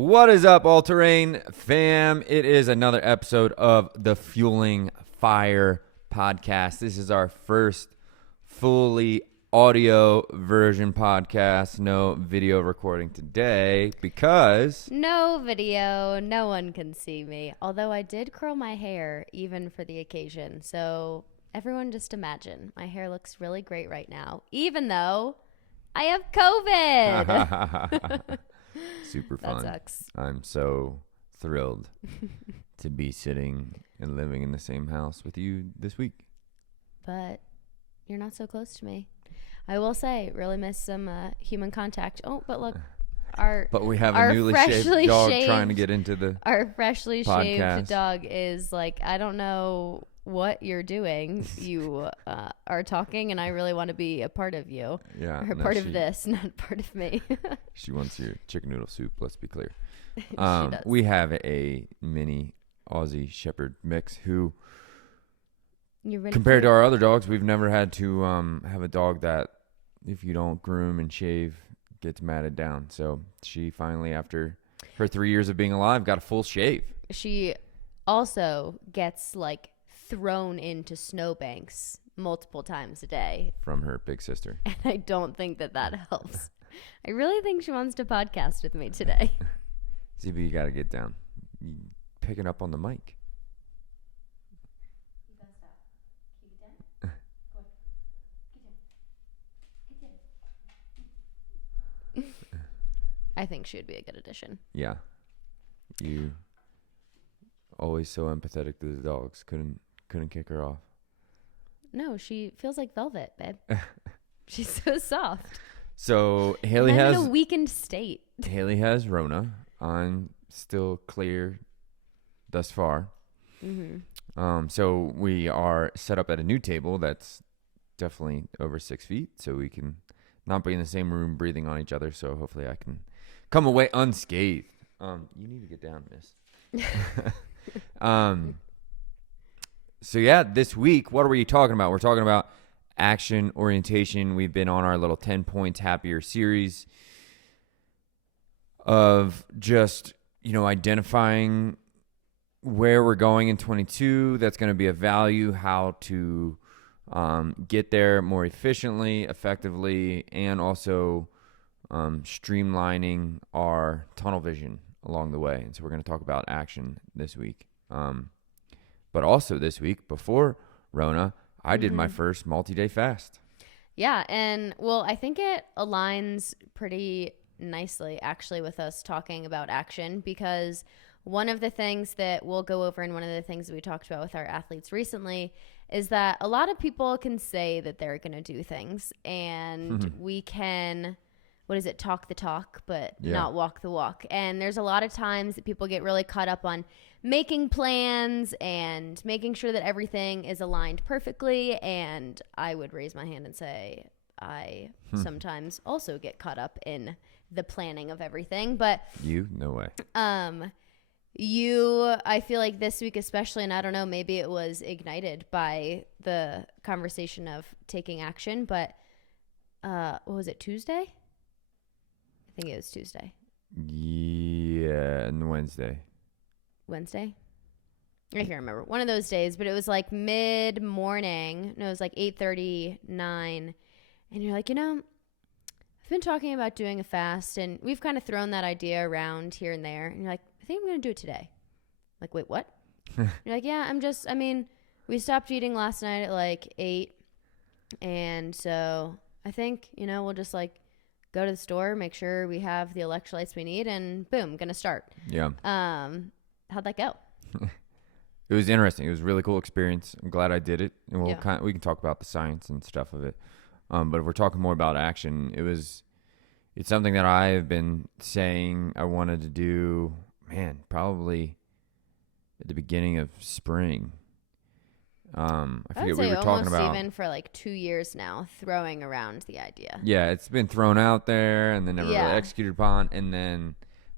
What is up, All Terrain fam? It is another episode of the Fueling Fire podcast. This is our first fully audio version podcast. No video recording today because... No video. No one can see me. Although I did curl my hair even for the occasion. So everyone just imagine. My hair looks really great right now. Even though I have COVID. Super fun. That sucks. I'm so thrilled to be sitting and living in the same house with you this week. But you're not so close to me. I will say, really miss some human contact. Oh, but look, but we have a newly shaved dog trying to get into the Our freshly podcast. Shaved dog is like, I don't know what you're doing. You are talking, and I really want to be a part of you. Yeah, or part of this, not part of me. She wants your chicken noodle soup, let's be clear. She does. We have a mini Aussie Shepherd mix who, compared to our other dogs, we've never had to have a dog that, if you don't groom and shave, gets matted down. So she finally, after her 3 years of being alive, got a full shave. She also gets like thrown into snowbanks multiple times a day From her big sister. and I don't think that helps. I really think she wants to podcast with me today. ZB, you got to get down. You picking up on the mic. You gotta stop. Keep it down. Go on. Get down. I think she would be a good addition. Yeah. You always so empathetic to the dogs. Couldn't kick her off. No, she feels like velvet, babe. She's so soft. So Hailey and I'm has in a weakened state. Hailey has Rona. I'm still clear thus far. Mm-hmm. So we are set up at a new table that's definitely over 6 feet, so we can not be in the same room breathing on each other. So hopefully I can come away unscathed. You need to get down, miss. So yeah, this week, what are we talking about? We're talking about action orientation. We've been on our little 10 points happier series of just, identifying where we're going in 22. That's going to be a value, how to get there more efficiently, effectively, and also streamlining our tunnel vision along the way. And so we're going to talk about action this week. But also this week, before Rona, I did my first multi-day fast. Yeah, and well, I think it aligns pretty nicely actually with us talking about action, because one of the things that we'll go over and one of the things that we talked about with our athletes recently is that a lot of people can say that they're going to do things, and we can, talk the talk, but not walk the walk. And there's a lot of times that people get really caught up on making plans and making sure that everything is aligned perfectly. And I would raise my hand and say I sometimes also get caught up in the planning of everything. But no way. I feel like this week especially, and I don't know, maybe it was ignited by the conversation of taking action, but what was it, Tuesday? I think it was Tuesday. Yeah, and Wednesday. I can't remember. One of those days, but it was like mid-morning. No, it was like 8:39. And you're like, I've been talking about doing a fast, and we've kind of thrown that idea around here and there. And you're like, I think I'm going to do it today. I'm like, wait, what? You're like, yeah, we stopped eating last night at like 8. And so I think, we'll just like go to the store, make sure we have the electrolytes we need, and boom, going to start. Yeah. How'd that go? It was interesting. It was a really cool experience. I'm glad I did it. And we can talk about the science and stuff of it. But if we're talking more about action, it's something that I have been saying I wanted to do, probably at the beginning of spring. I forget we were talking about. Almost even for like 2 years now, throwing around the idea. Yeah, it's been thrown out there and then never really executed upon. And then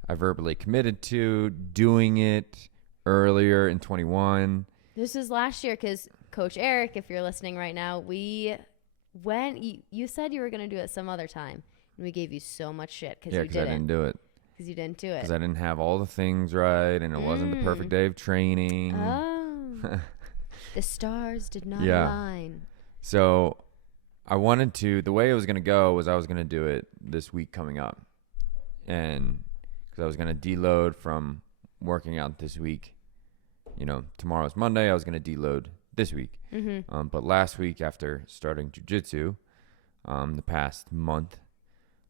I verbally committed to doing it earlier in 21. This was last year because Coach Eric, if you're listening right now, you said you were going to do it some other time, and we gave you so much shit because you didn't. I didn't do it. because you didn't do it. Because I didn't have all the things right, and it wasn't the perfect day of training. Oh. The stars did not align. So I wanted to, the way it was going to go was I was going to do it this week coming up. And because I was going to deload from working out this week. You know, tomorrow's Monday. I was going to deload this week. Mm-hmm. But last week after starting jiu-jitsu, the past month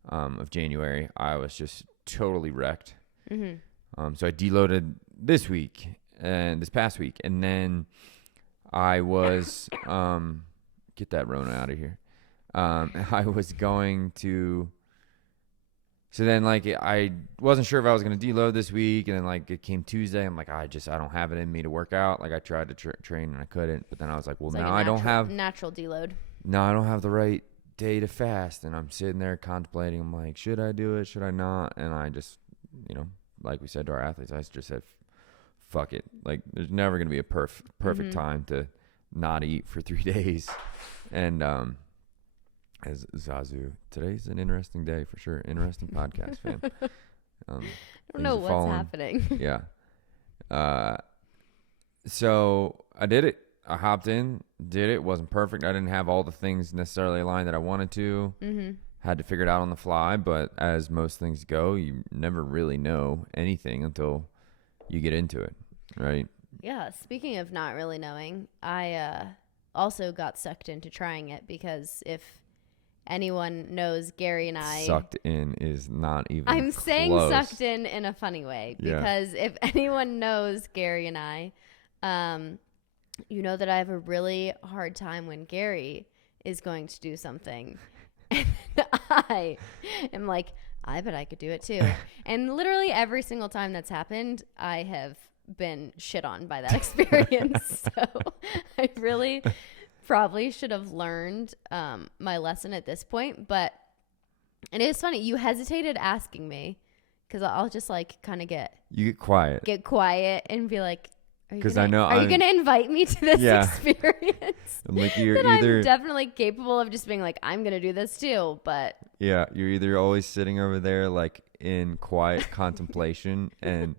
of January, I was just totally wrecked. Mm-hmm. So I deloaded this week and this past week. And then I was, get that Rona out of here. I was going to, so then like I wasn't sure if I was going to deload this week. And then like it came Tuesday. I'm like, I don't have it in me to work out. Like I tried to train and I couldn't. But then I was like, well, it's now like I don't have natural deload. No, I don't have the right day to fast. And I'm sitting there contemplating. I'm like, should I do it? Should I not? And I just, you know, like we said to our athletes, I just said, fuck it. Like there's never going to be a perfect time to not eat for 3 days. And, as Zazu, today's an interesting day for sure. Interesting podcast, fam. I don't know what's happening. Yeah. So I did it. I hopped in, did it. Wasn't perfect. I didn't have all the things necessarily aligned that I wanted to. Mm-hmm. Had to figure it out on the fly. But as most things go, you never really know anything until you get into it, right? Yeah. Speaking of not really knowing, I also got sucked into trying it because if anyone knows Garry and I, sucked in is not even I'm close. saying sucked in a funny way because if anyone knows Garry and I, you know that I have a really hard time when Garry is going to do something and I am like, I bet I could do it too. And literally every single time that's happened, I have been shit on by that experience. So I really probably should have learned my lesson at this point, but it is funny. You hesitated asking me because I'll just like kind of get quiet and be like, because I know, are you going to invite me to this experience? I'm like, I'm definitely capable of just being like, I'm going to do this too. But yeah, you're either always sitting over there like in quiet contemplation and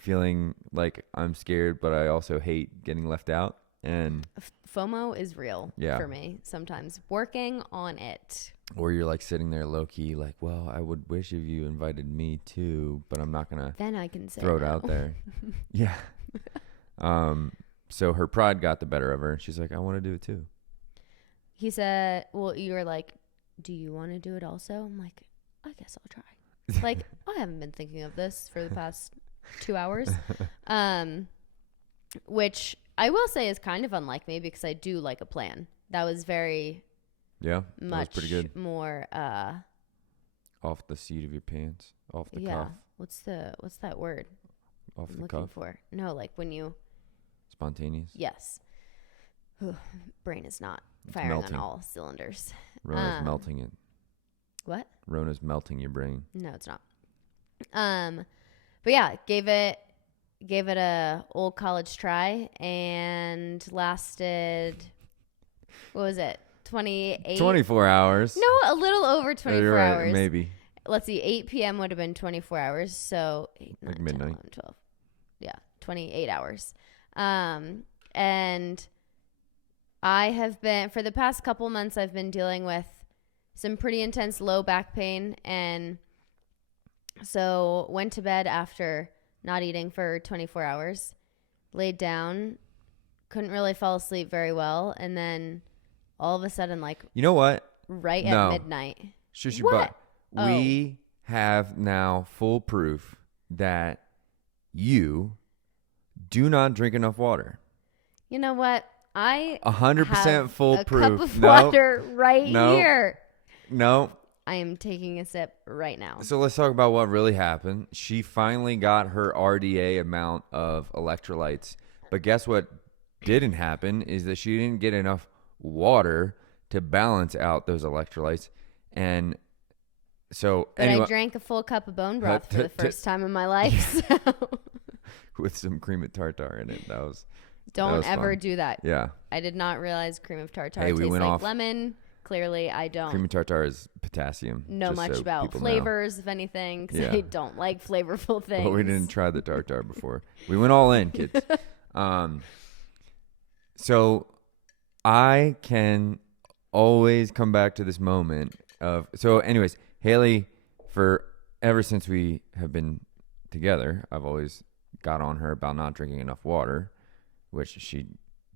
feeling like I'm scared, but I also hate getting left out. And FOMO is real for me sometimes, working on it. Or you're like sitting there low key like, well, I would wish if you invited me too, but I'm not going to then I can say throw it out there. Yeah. So her pride got the better of her. She's like, I want to do it too. He said, well, you were like, do you want to do it also? I'm like, I guess I'll try. Like, I haven't been thinking of this for the past 2 hours. Which I will say is kind of unlike me because I do like a plan. That was very much pretty good. More off the seat of your pants, off the cuff. What's that word? Off I'm the looking cuff. For no, like when you spontaneous. Yes. Brain is not firing on all cylinders. Rona's melting it. What? Rona's melting your brain. No, it's not. But yeah, gave it a old college try and lasted, what was it? 24 hours. No, a little over 24 hours. Maybe. Let's see, 8 p.m. would have been 24 hours. So 8, 9, like midnight. 10, 11, 12. Yeah, 28 hours. And I have been, for the past couple months, I've been dealing with some pretty intense low back pain. And so went to bed after not eating for 24 hours, laid down, couldn't really fall asleep very well. And then all of a sudden, like, you know what? Right at midnight. Shush your butt. We have now full proof that you do not drink enough water. You know what? I 100% full have proof. A cup of water here. No. I am taking a sip right now. So let's talk about what really happened. She finally got her RDA amount of electrolytes. But guess what didn't happen is that she didn't get enough water to balance out those electrolytes. And so I drank a full cup of bone broth for the first time in my life. So. With some cream of tartar in it. Don't ever do that. Yeah. I did not realize cream of tartar tastes like lemon. Clearly, I don't Creamy tartare is potassium. know much about flavors, if anything, because I don't like flavorful things. Well, we didn't try the tartare before. We went all in, kids. So I can always come back to this moment of. So, anyways, Hailey, for ever since we have been together, I've always got on her about not drinking enough water, which she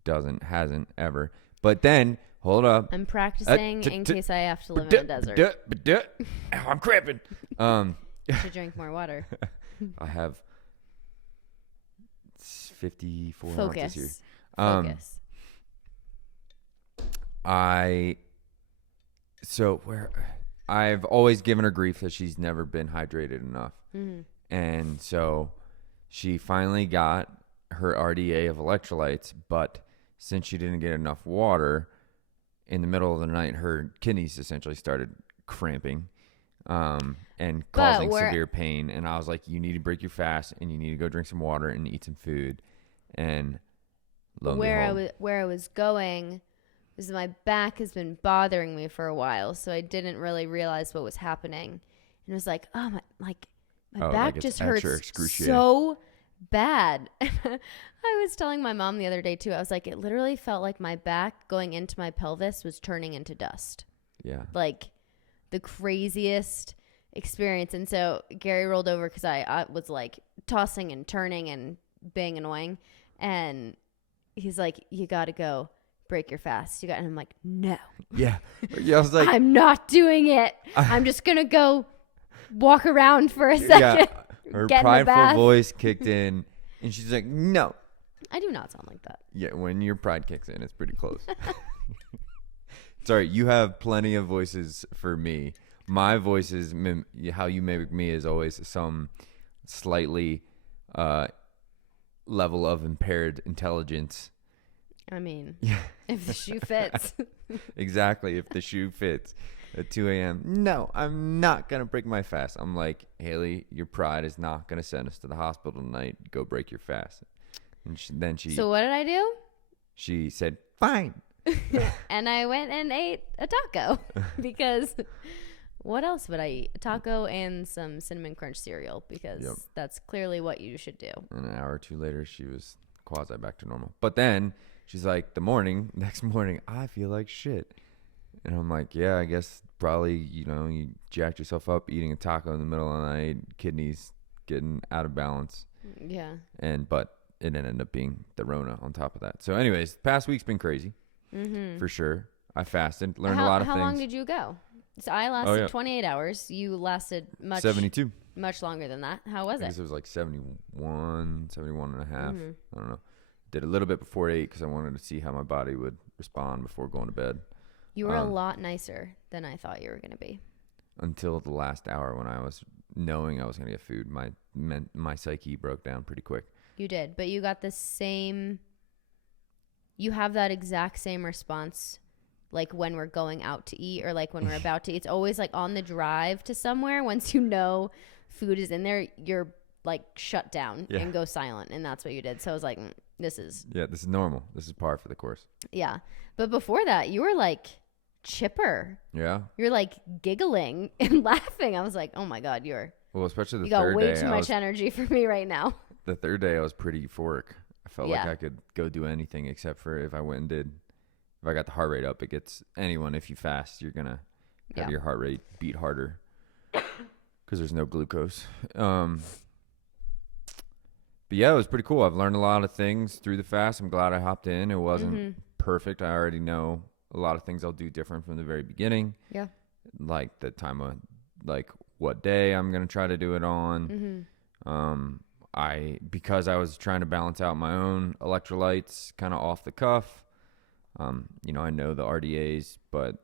hasn't ever. But then, hold up. I'm practicing in case I have to live in a desert. I'm cramping. To drink more water. I have 54 Focus. ounces here. Focus. I've always given her grief that she's never been hydrated enough. Mm-hmm. And so she finally got her RDA of electrolytes, but since she didn't get enough water in the middle of the night, her kidneys essentially started cramping and causing severe pain. And I was like, you need to break your fast and you need to go drink some water and eat some food. And where I was going is my back has been bothering me for a while, so I didn't really realize what was happening. And it was like, my back just hurts so bad. I was telling my mom the other day too. I was like, it literally felt like my back going into my pelvis was turning into dust. Yeah. Like the craziest experience. And so Gary rolled over because I was like tossing and turning and being annoying. And he's like, you got to go break your fast. And I'm like, no. Yeah. I was like, I'm not doing it. I'm just going to go walk around for a second. Yeah. Her prideful voice kicked in and she's like, no. I do not sound like that. Yeah. When your pride kicks in, it's pretty close. Sorry. You have plenty of voices for me. My voice is how you mimic me is always some slightly, level of impaired intelligence. I mean, if the shoe fits. Exactly. If the shoe fits at 2 a.m. No, I'm not going to break my fast. I'm like, Hailey, your pride is not going to send us to the hospital tonight. Go break your fast. And then she. So what did I do? She said, fine. And I went and ate a taco because what else would I eat? A taco and some Cinnamon Crunch cereal because that's clearly what you should do. And an hour or two later, she was quasi back to normal. But then she's like, next morning, I feel like shit. And I'm like, yeah, I guess probably, you jacked yourself up eating a taco in the middle of the night, kidneys getting out of balance. Yeah. But it ended up being the Rona on top of that. So anyways, the past week's been crazy. Mm-hmm. For sure. I fasted, learned a lot of things. How long did you go? So I lasted 28 hours. You lasted 72. Much longer than that. How was it? I guess it was like 71 and a half. Mm-hmm. I don't know. Did a little bit before 8 because I wanted to see how my body would respond before going to bed. You were a lot nicer than I thought you were going to be. Until the last hour when I was knowing I was going to get food. My psyche broke down pretty quick. You did, but you got the same... You have that exact same response like when we're going out to eat or like when we're about to eat. It's always like on the drive to somewhere. Once you know food is in there, you're like shut down and go silent. And that's what you did. So I was like, this is normal. This is par for the course. Yeah. But before that, you were like chipper. Yeah. You're like giggling and laughing. I was like, oh my God, well, especially you got way too much energy for me right now. The third day I was pretty euphoric. I felt like I could go do anything except for if I went and did. If I got the heart rate up, it gets anyone. If you fast, you're gonna have your heart rate beat harder because there's no glucose. But yeah, it was pretty cool. I've learned a lot of things through the fast. I'm glad I hopped in. It wasn't perfect. I already know a lot of things I'll do different from the very beginning. Yeah, like the time of like what day I'm gonna try to do it on. Because I was trying to balance out my own electrolytes kind of off the cuff. I know the RDAs, but,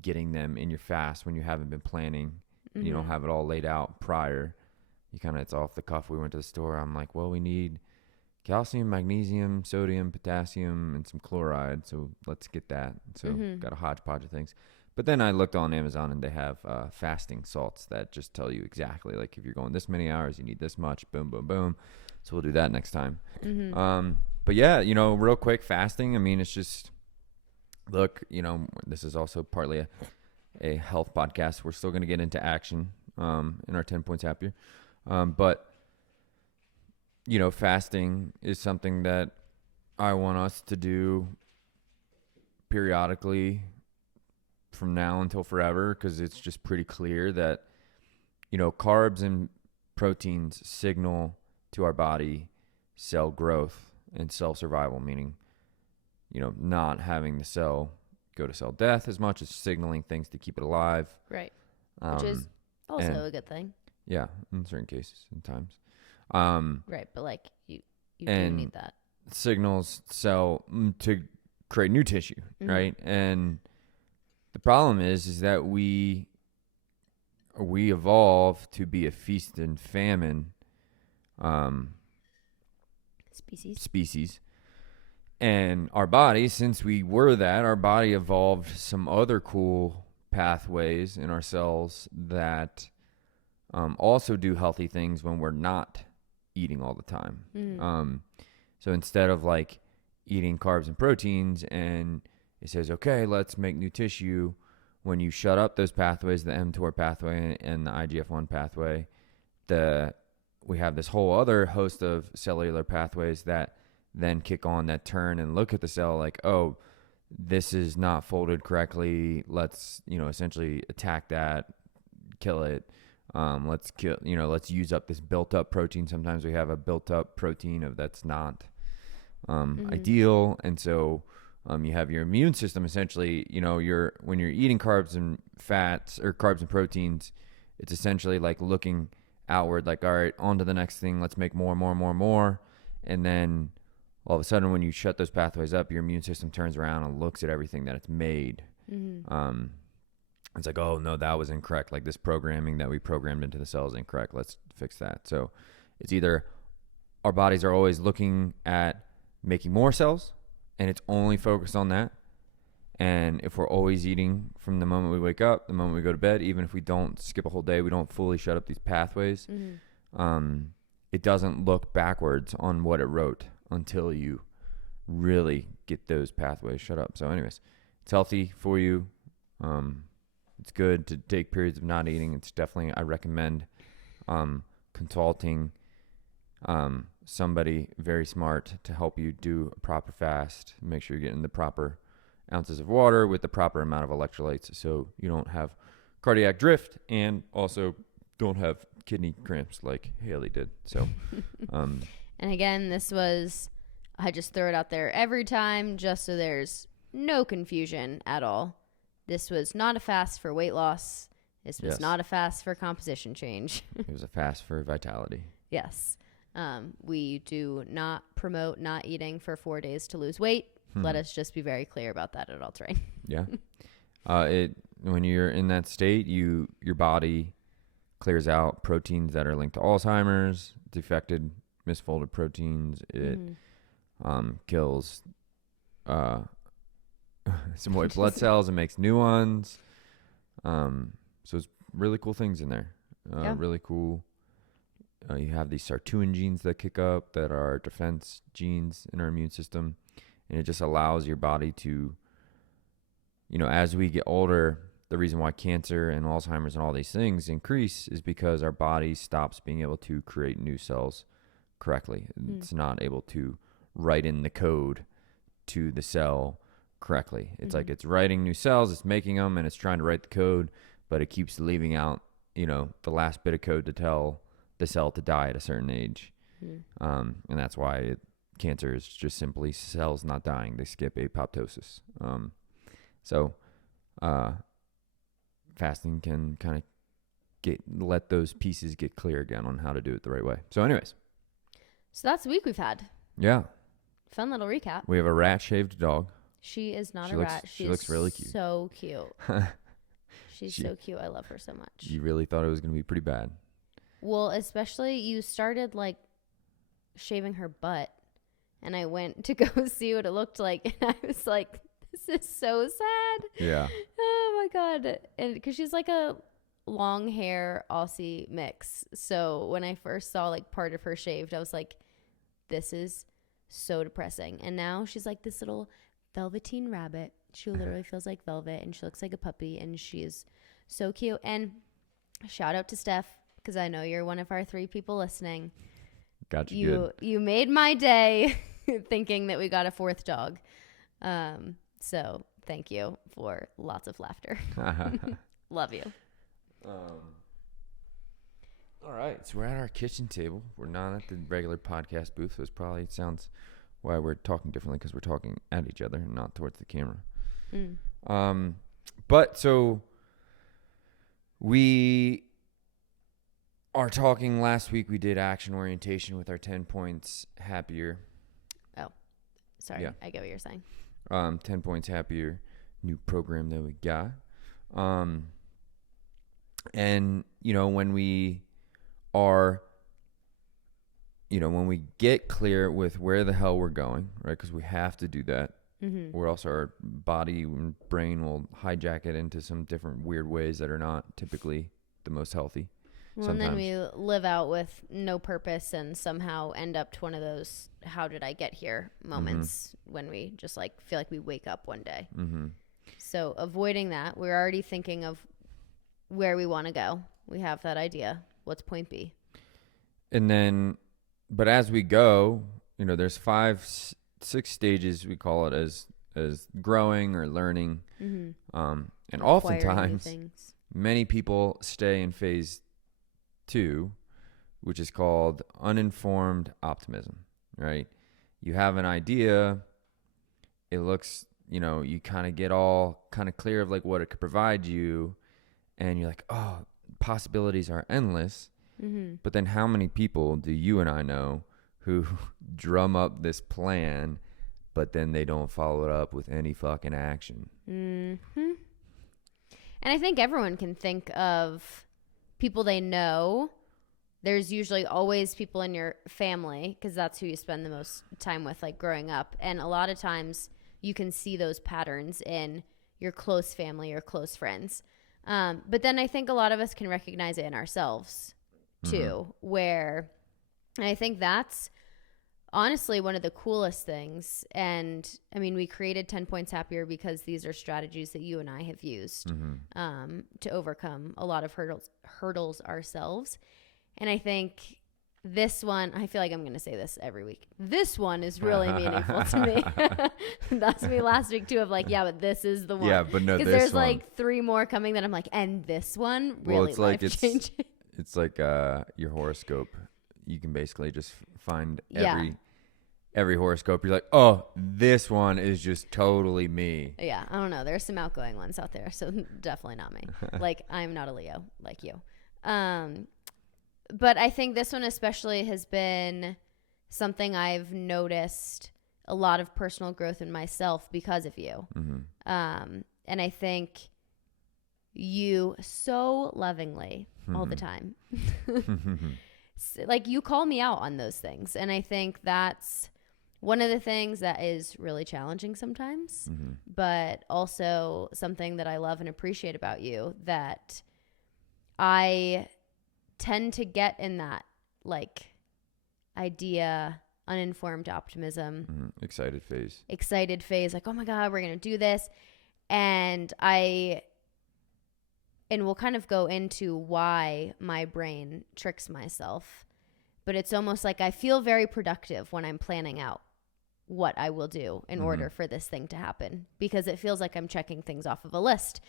getting them in your fast when you haven't been planning, you don't have it all laid out prior. It's off the cuff. We went to the store. I'm like, well, we need calcium, magnesium, sodium, potassium, and some chloride. So let's get that. So got a hodgepodge of things. But then I looked on Amazon and they have fasting salts that just tell you exactly, like if you're going this many hours, you need this much, boom, boom, boom. So we'll do that next time. But yeah, real quick fasting. I mean, it's just look, this is also partly a health podcast. We're still going to get into action in our 10 points happier. But, fasting is something that I want us to do periodically from now until forever, because it's just pretty clear that, carbs and proteins signal to our body cell growth and cell survival, meaning, not having the cell go to cell death as much as signaling things to keep it alive. Right. Which is also a good thing. Yeah, in certain cases and times. Right, but like you do need that. Signals cell to create new tissue, right? And the problem is that we evolve to be a feast and famine species. And our body, since we were that, our body evolved some other cool pathways in our cells that also do healthy things when we're not eating all the time. So instead of like eating carbs and proteins and it says, okay, let's make new tissue, when you shut up those pathways, the mTOR pathway and the IGF-1 pathway, we have this whole other host of cellular pathways that then kick on, that turn and look at the cell like, oh, this is not folded correctly. Let's, essentially attack that, kill it. Let's use up this built up protein. Sometimes we have a built up protein that's not ideal. And so you have your immune system essentially, when you're eating carbs and fats or carbs and proteins, it's essentially like looking outward, like, all right, on to the next thing. Let's make more. And then all of a sudden, when you shut those pathways up, your immune system turns around and looks at everything that it's made. It's like, oh, no, that was incorrect. Like this programming that we programmed into the cells is incorrect. Let's fix that. So it's either our bodies are always looking at making more cells and it's only focused on that. And if we're always eating from the moment we wake up, the moment we go to bed, even if we don't skip a whole day, we don't fully shut up these pathways, it doesn't look backwards on what it wrote until you really get those pathways shut up. So anyways, it's healthy for you. It's good to take periods of not eating. It's definitely, I recommend consulting somebody very smart to help you do a proper fast. Make sure you're getting the proper ounces of water with the proper amount of electrolytes so you don't have cardiac drift and also don't have kidney cramps like Hailey did. So and again, I just throw it out there every time just so there's no confusion at all. This was not a fast for weight loss. This was not a fast for composition change. It was a fast for vitality. Yes. We do not promote not eating for 4 days to lose weight. Let us just be very clear about that at All Terrain. Yeah. When you're in that state, your body clears out proteins that are linked to Alzheimer's, defected, misfolded proteins. It kills some white blood cells and makes new ones. So it's really cool things in there. Really cool. You have these sirtuin genes that kick up that are defense genes in our immune system. And it just allows your body to, as we get older, the reason why cancer and Alzheimer's and all these things increase is because our body stops being able to create new cells correctly. It's not able to write in the code to the cell correctly. It's like it's writing new cells, it's making them, and it's trying to write the code, but it keeps leaving out, the last bit of code to tell the cell to die at a certain age. And that's why cancer is just simply cells not dying. They skip apoptosis. So fasting can kind of let those pieces get clear again on how to do it the right way. So anyways. So that's the week we've had. Yeah. Fun little recap. We have a rat-shaved dog. She is not a rat. She looks really cute. So cute. She's so cute. I love her so much. You really thought it was going to be pretty bad. Well, especially you started like shaving her butt. And I went to go see what it looked like. And I was like, this is so sad. Yeah. Oh, my God. And because she's like a long hair Aussie mix. So when I first saw like part of her shaved, I was like, this is so depressing. And now she's like this little velveteen rabbit She literally feels like velvet, and she looks like a puppy, and she is so cute. And shout out to Steph, because I know you're one of our 3 people listening. Got you good. You made my day thinking that we got a 4th dog. So thank you for lots of laughter. Love you. All right, so we're at our kitchen table. We're not at the regular podcast booth, so it sounds why we're talking differently, because we're talking at each other and not towards the camera. But so we are talking. Last week we did action orientation with our 10 points happier. Oh, sorry. Yeah. I get what you're saying. 10 points happier, new program that we got. And when we get clear with where the hell we're going, right? Because we have to do that. Or else our body and brain will hijack it into some different weird ways that are not typically the most healthy. Well, and then we live out with no purpose and somehow end up to one of those "how did I get here" moments when we just feel like we wake up one day. So avoiding that, we're already thinking of where we want to go. We have that idea. What's point B? And then, but as we go, there's 5, 6 stages, we call it, as growing or learning. And oftentimes many people stay in phase 2, which is called uninformed optimism, right? You have an idea, it looks, you kind of get all kind of clear of what it could provide you, and you're like, oh, possibilities are endless. But then how many people do you and I know who drum up this plan, but then they don't follow it up with any fucking action? And I think everyone can think of people they know. There's usually always people in your family, because that's who you spend the most time with, growing up. And a lot of times you can see those patterns in your close family or close friends. But then I think a lot of us can recognize it in ourselves too, where I think that's honestly one of the coolest things. And I mean, we created 10 Points Happier because these are strategies that you and I have used to overcome a lot of hurdles ourselves. And I think this one, I feel like I'm going to say this every week. This one is really meaningful to me. That's me last week too, of but this is the one. Yeah, but no, because there's 3 more coming that I'm and this one really life-changing. It's like your horoscope. You can basically just find every horoscope. You're like, oh, this one is just totally me. Yeah, I don't know. There's some outgoing ones out there, so definitely not me. I'm not a Leo like you. But I think this one especially has been something I've noticed a lot of personal growth in myself because of you. And I think you so lovingly all the time. You call me out on those things. And I think that's one of the things that is really challenging sometimes, but also something that I love and appreciate about you, that I tend to get in that idea, uninformed optimism, excited phase, oh my God, we're going to do this. And we'll kind of go into why my brain tricks myself, but it's almost I feel very productive when I'm planning out what I will do in order for this thing to happen, because it feels like I'm checking things off of a list.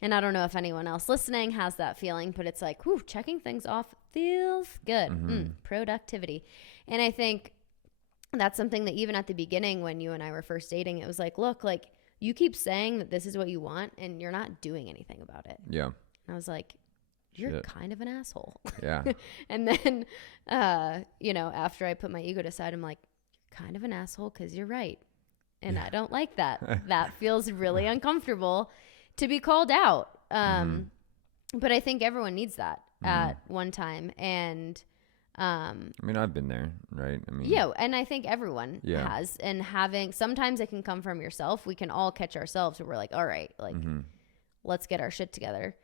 And I don't know if anyone else listening has that feeling, but it's whew, checking things off feels good. Productivity. And I think that's something that even at the beginning when you and I were first dating, it was look, you keep saying that this is what you want and you're not doing anything about it. Yeah. And I was like, you're kind of an asshole. Yeah. And then, after I put my ego aside, I'm like, you're kind of an asshole because you're right. And I don't like that. That feels really uncomfortable to be called out. But I think everyone needs that at one time. And I mean, I've been there, right? I mean, yeah, and I think everyone has. And sometimes it can come from yourself. We can all catch ourselves where we're all right, let's get our shit together.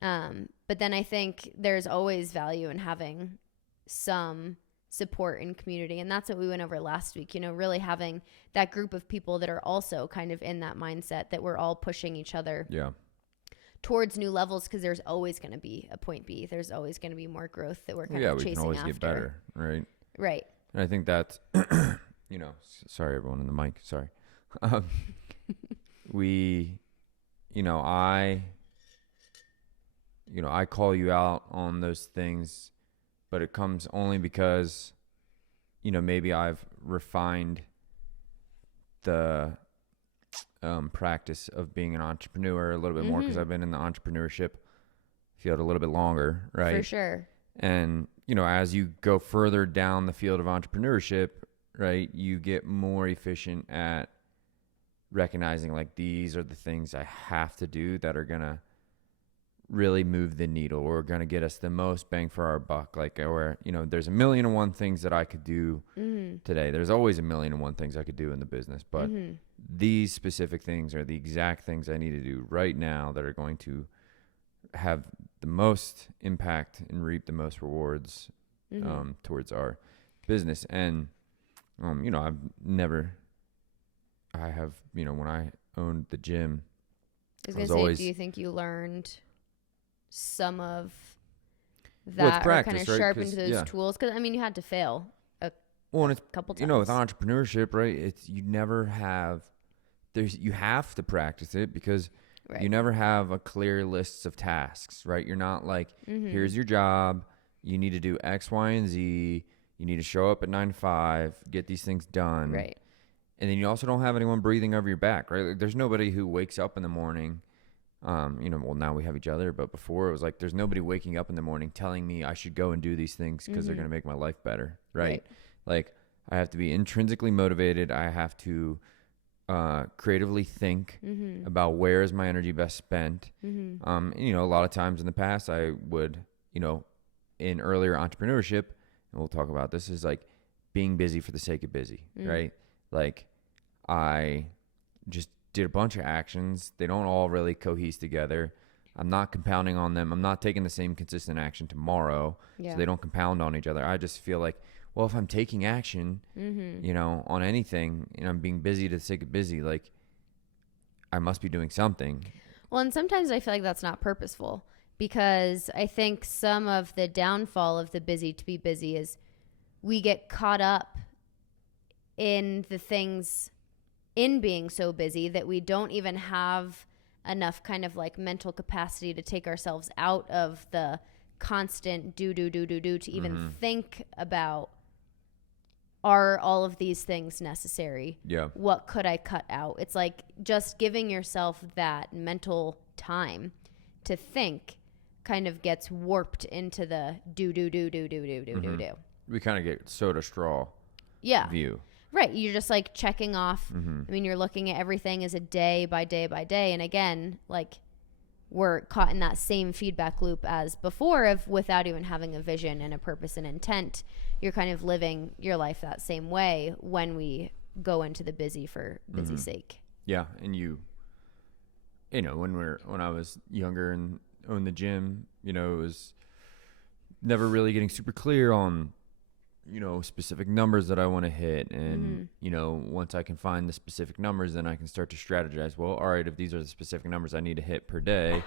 But then I think there's always value in having some support and community. And that's what we went over last week, really having that group of people that are also kind of in that mindset that we're all pushing each other towards new levels, because there's always going to be a point B. There's always going to be more growth that we're kind of chasing after. Yeah, we can always get better, right? Right. And I think that's, sorry, everyone in the mic, sorry. I call you out on those things, but it comes only because, maybe I've refined the practice of being an entrepreneur a little bit more, because I've been in the entrepreneurship field a little bit longer, right? For sure. And, as you go further down the field of entrepreneurship, right, you get more efficient at recognizing, like, these are the things I have to do that are going to really move the needle or going to get us the most bang for our buck. Like, or, there's 1,000,001 things that I could do today. There's always 1,000,001 things I could do in the business, but these specific things are the exact things I need to do right now that are going to have the most impact and reap the most rewards towards our business. And, when I owned the gym, I was going to say, do you think you learned some of that, practice, or kind of sharpened those tools? Because, you had to fail a couple times. With entrepreneurship, right, you have to practice it, because you never have a clear list of tasks, right? You're not like, here's your job. You need to do X, Y, and Z. You need to show up at 9 to 5, get these things done. Right. And then you also don't have anyone breathing over your back, right? Like, there's nobody who wakes up in the morning. Well, now we have each other, but before it was like, there's nobody waking up in the morning telling me I should go and do these things because they're going to make my life better, right? Like, I have to be intrinsically motivated. I have to creatively think about where is my energy best spent. A lot of times in the past, I would, in earlier entrepreneurship, and we'll talk about this, is like being busy for the sake of busy, right? Like, I just did a bunch of actions. They don't all really cohere together. I'm not compounding on them. I'm not taking the same consistent action tomorrow, so they don't compound on each other. I just feel like, well, if I'm taking action, on anything, and I'm being busy to the sake of busy, like, I must be doing something. Well, and sometimes I feel like that's not purposeful, because I think some of the downfall of the busy to be busy is we get caught up in the things in being so busy that we don't even have enough kind of like mental capacity to take ourselves out of the constant do to even think about, are all of these things necessary? Yeah. What could I cut out? It's like just giving yourself that mental time to think kind of gets warped into the do. We kind of get soda straw view. Right. You're just like checking off. You're looking at everything as a day by day by day. And again, like, we're caught in that same feedback loop as before of without even having a vision and a purpose and intent. You're kind of living your life that same way when we go into the busy for busy sake. Yeah. And when I was younger and owned the gym, it was never really getting super clear on, specific numbers that I want to hit. And, once I can find the specific numbers, then I can start to strategize. Well, all right, if these are the specific numbers I need to hit per day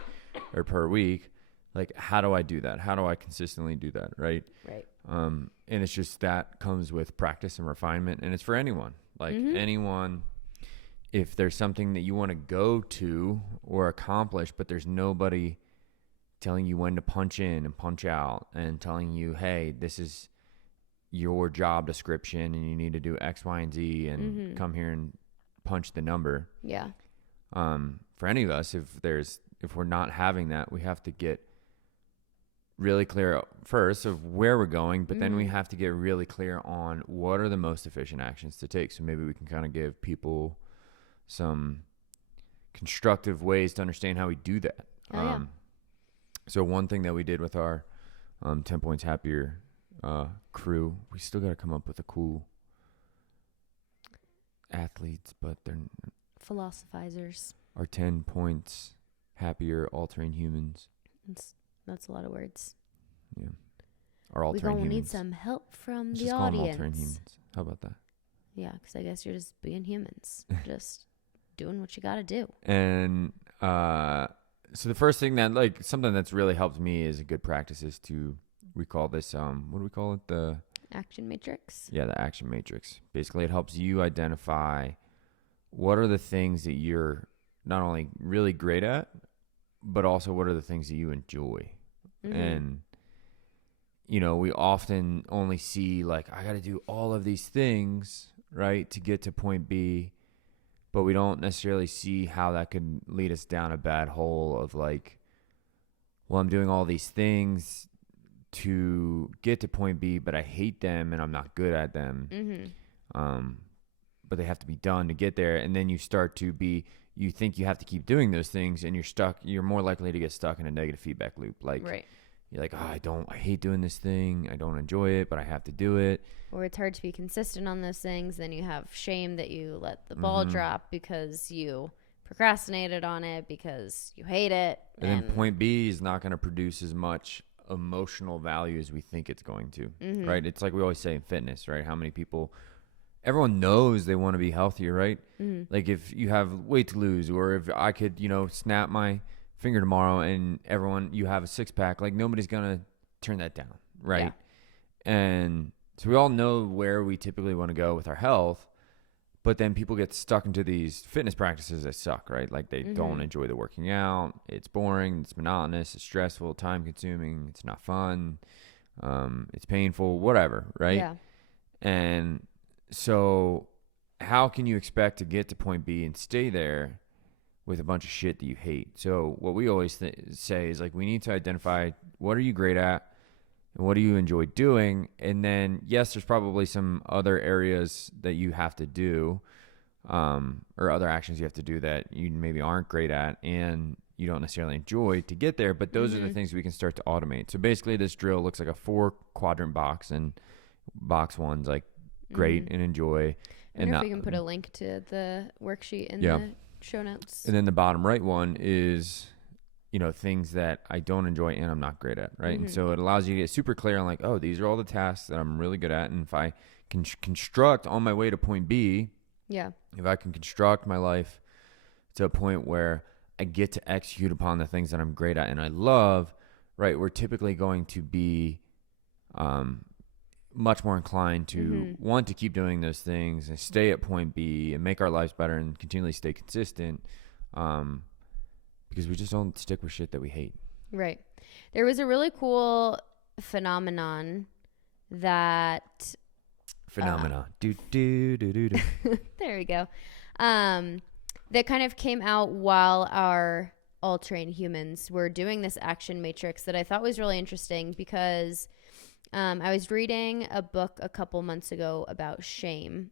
or per week, like, how do I do that? How do I consistently do that? Right. Right. And it's just, that comes with practice and refinement. And it's for anyone, like anyone, if there's something that you want to go to or accomplish, but there's nobody telling you when to punch in and punch out and telling you, hey, this is your job description and you need to do X, Y, and Z and come here and punch the number. Yeah. For any of us, if we're not having that, we have to get really clear first of where we're going, but then we have to get really clear on what are the most efficient actions to take. So maybe we can kind of give people some constructive ways to understand how we do that. So one thing that we did with our 10 Points Happier crew, we still got to come up with a cool athletes, but they're philosophizers. Our 10 Points Happier Altering Humans. That's a lot of words. Yeah. Or all we terrain gonna humans. need some help from Let's the just call them all audience. terrain humans. How about that? Yeah, because I guess you're just being humans, just doing what you gotta do. And so the first thing that, like, something that's really helped me is a good practice is to, we call this, what do we call it? The action matrix. Yeah, the action matrix. Basically, it helps you identify what are the things that you're not only really great at, but also what are the things that you enjoy. Mm-hmm. And, you know, we often only see, like, I got to do all of these things, right, to get to point B, but we don't necessarily see how that could lead us down a bad hole of, like, well, I'm doing all these things to get to point B, but I hate them and I'm not good at them. Mm-hmm. But they have to be done to get there. And then you start to you think you have to keep doing those things, and you're more likely to get stuck in a negative feedback loop. Like, right. You're like, I hate doing this thing. I don't enjoy it, but I have to do it. Or it's hard to be consistent on those things. Then you have shame that you let the ball drop because you procrastinated on it, because you hate it. And then point B is not going to produce as much emotional value as we think it's going to, right? It's like we always say in fitness, right? How many people, everyone knows they want to be healthier, right? Like if you have weight to lose, or if I could, snap my finger tomorrow and you have a six pack, like nobody's going to turn that down, right? Yeah. And so we all know where we typically want to go with our health, but then people get stuck into these fitness practices that suck, right? Like they don't enjoy the working out. It's boring. It's monotonous. It's stressful, time consuming. It's not fun. It's painful, whatever, right? Yeah. And so how can you expect to get to point B and stay there with a bunch of shit that you hate? So what we always say is, like, we need to identify what are you great at and what do you enjoy doing? And then, yes, there's probably some other areas that you have to do, or other actions you have to do that you maybe aren't great at and you don't necessarily enjoy to get there. But those are the things we can start to automate. So basically this drill looks like a 4-quadrant box, and box one's like great and enjoy. I wonder if we can put a link to the worksheet in the show notes. And then the bottom right one is, things that I don't enjoy and I'm not great at, right? And so it allows you to get super clear on, like, oh, these are all the tasks that I'm really good at. And if I can construct on my way to point B, if I can construct my life to a point where I get to execute upon the things that I'm great at and I love, right, we're typically going to be much more inclined to want to keep doing those things and stay at point B and make our lives better and continually stay consistent. Because we just don't stick with shit that we hate. Right. There was a really cool phenomenon that... Do, do, do, do, do. There we go. That kind of came out while our all-train humans were doing this action matrix that I thought was really interesting because I was reading a book a couple months ago about shame.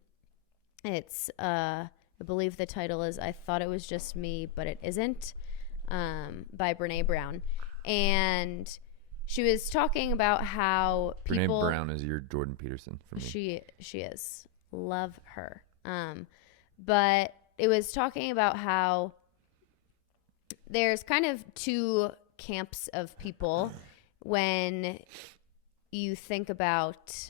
It's, I believe the title is I Thought It Was Just Me, But It Isn't. By Brene Brown, and she was talking about how people... Brene Brown is your Jordan Peterson for me. She is. Love her. But it was talking about how there's kind of two camps of people when you think about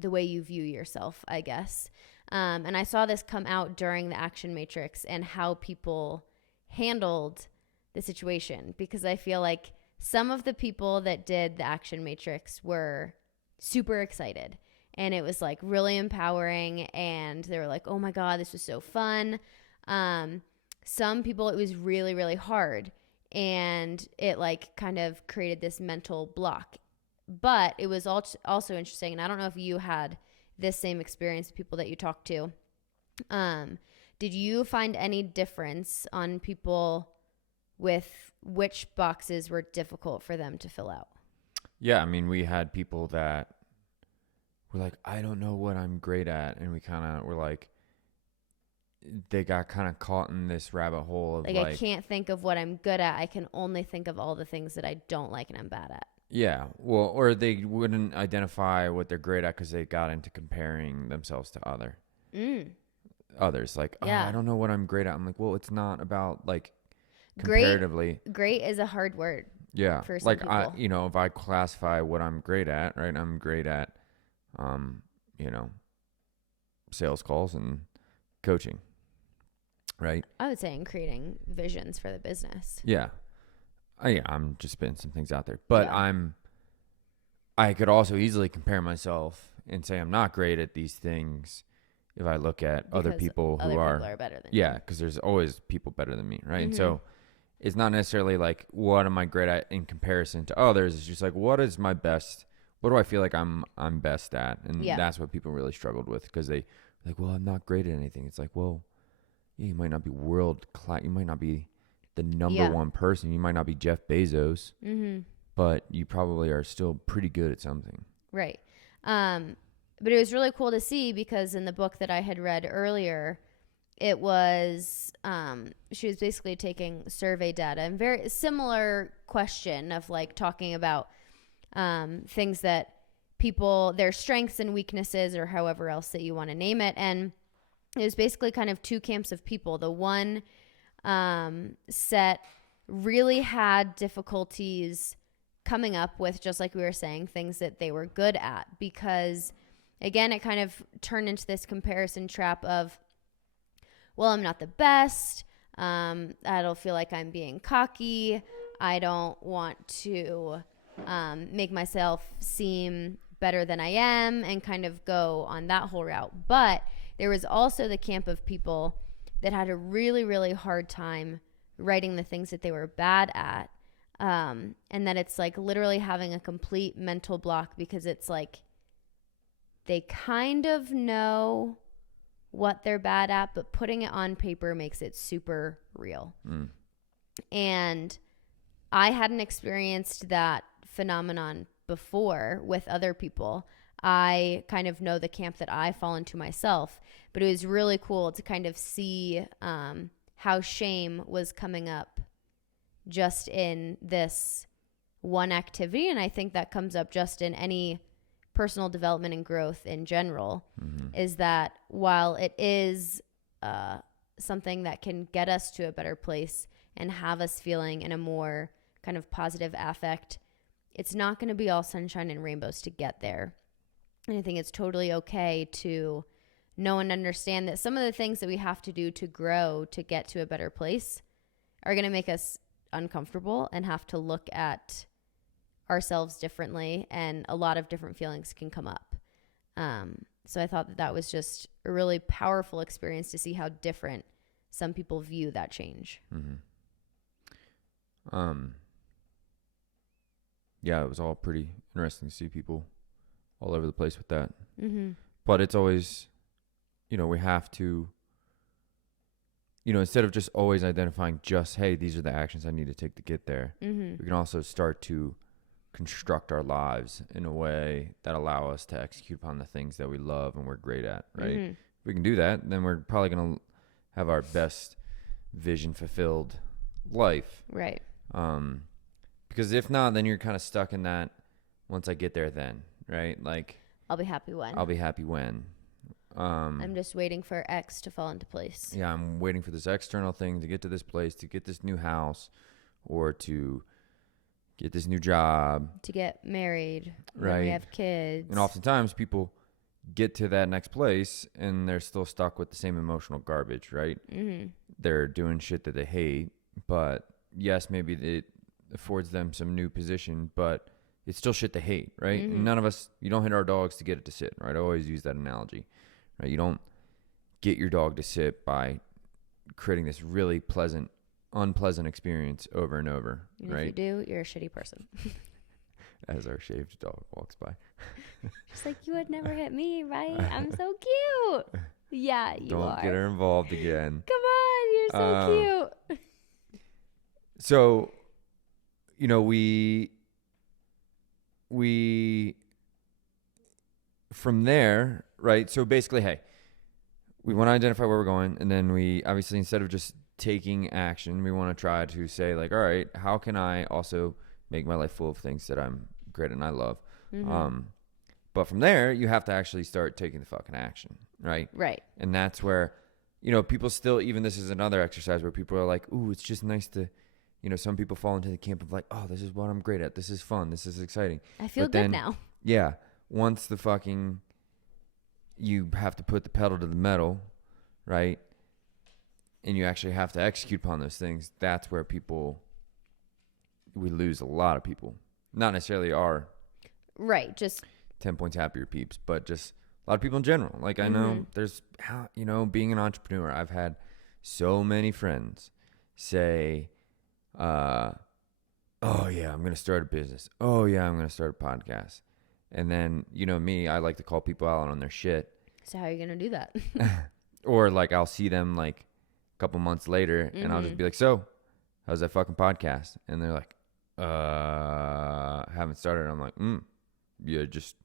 the way you view yourself, I guess. And I saw this come out during the action matrix and how people handled the situation, because I feel like some of the people that did the action matrix were super excited and it was like really empowering and they were like, oh my God, this was so fun. Some people, it was really, really hard and it like kind of created this mental block. But it was also interesting, and I don't know if you had this same experience with people that you talked to. Did you find any difference on people with which boxes were difficult for them to fill out? Yeah, I mean, we had people that were like, I don't know what I'm great at. And we kind of were like, they got kind of caught in this rabbit hole of like, I can't think of what I'm good at. I can only think of all the things that I don't like and I'm bad at. Yeah, well, or they wouldn't identify what they're great at because they got into comparing themselves to others. Like, I don't know what I'm great at. I'm like, well, it's not about like comparatively. Great is a hard word. Yeah. For some Like people. if I classify what I'm great at, right? I'm great at, you know, sales calls and coaching, right? I would say in creating visions for the business. Yeah. I'm just spitting some things out there, but Yeah. I could also easily compare myself and say I'm not great at these things if I look at other people who are better than yeah, because there's always people better than me, right? Mm-hmm. And so it's not necessarily like what am I great at in comparison to others. It's just like what is my best? What do I feel like I'm best at? And that's what people really struggled with because they like, well, I'm not great at anything. It's like, well, yeah, you might not be world class. You might not be the number one person. You might not be Jeff Bezos, but you probably are still pretty good at something. Right. But it was really cool to see because in the book that I had read earlier, it was she was basically taking survey data and very similar question of like talking about things that people, their strengths and weaknesses or however else that you want to name it. And it was basically kind of two camps of people. The one set really had difficulties coming up with, just like we were saying, things that they were good at because, again, it kind of turned into this comparison trap of, well, I'm not the best. I don't feel like I'm being cocky. I don't want to make myself seem better than I am and kind of go on that whole route. But there was also the camp of people that had a really, really hard time writing the things that they were bad at. And that it's like literally having a complete mental block because it's like they kind of know what they're bad at, but putting it on paper makes it super real. And I hadn't experienced that phenomenon before with other people. I kind of know the camp that I fall into myself, but it was really cool to kind of see how shame was coming up just in this one activity. And I think that comes up just in any personal development and growth in general, is that while it is something that can get us to a better place and have us feeling in a more kind of positive affect, it's not going to be all sunshine and rainbows to get there. And I think it's totally okay to know and understand that some of the things that we have to do to grow to get to a better place are going to make us uncomfortable and have to look at ourselves differently, and a lot of different feelings can come up. So I thought that was just a really powerful experience to see how different some people view that change. Yeah, it was all pretty interesting to see people all over the place with that. But it's always, we have to, instead of just always identifying just, hey, these are the actions I need to take to get there, we can also start to construct our lives in a way that allow us to execute upon the things that we love and we're great at, right? If we can do that, then we're probably going to have our best vision fulfilled life. Right. Because if not, then you're kind of stuck in that once I get there then, right? Like I'll be happy when. I'm just waiting for X to fall into place. Yeah, I'm waiting for this external thing to get to this place, to get this new house, or to get this new job, to get married, right? We have kids. And oftentimes people get to that next place and they're still stuck with the same emotional garbage, right? They're doing shit that they hate, but yes, maybe it affords them some new position, but it's still shit they hate, right? And none of us, you don't hit our dogs to get it to sit, right? I always use that analogy, right? You don't get your dog to sit by creating this really unpleasant experience over and over, and right? If you do, you're a shitty person. As our shaved dog walks by. She's like, you would never hit me, right? I'm so cute. Yeah, you are. Don't get her involved again. Come on, you're so cute. So, we from there, right? So basically, hey, we want to identify where we're going, and then we obviously, instead of just taking action, we want to try to say like, all right, how can I also make my life full of things that I'm great at and I love? But from there, you have to actually start taking the fucking action, right? Right. And that's where, people still, even this is another exercise where people are like, ooh, it's just nice to some people fall into the camp of like, oh, this is what I'm great at. This is fun. This is exciting. I feel good now. Yeah. Once you have to put the pedal to the metal, right? And you actually have to execute upon those things. That's where we lose a lot of people. Not necessarily our right, just 10 points happier peeps, but just a lot of people in general. Like I know there's, being an entrepreneur, I've had so many friends say, oh yeah, I'm going to start a business. Oh yeah, I'm going to start a podcast. And then, me, I like to call people out on their shit. So how are you going to do that? Or like I'll see them like a couple months later and I'll just be like, so how's that fucking podcast? And they're like, haven't started. I'm like, yeah, just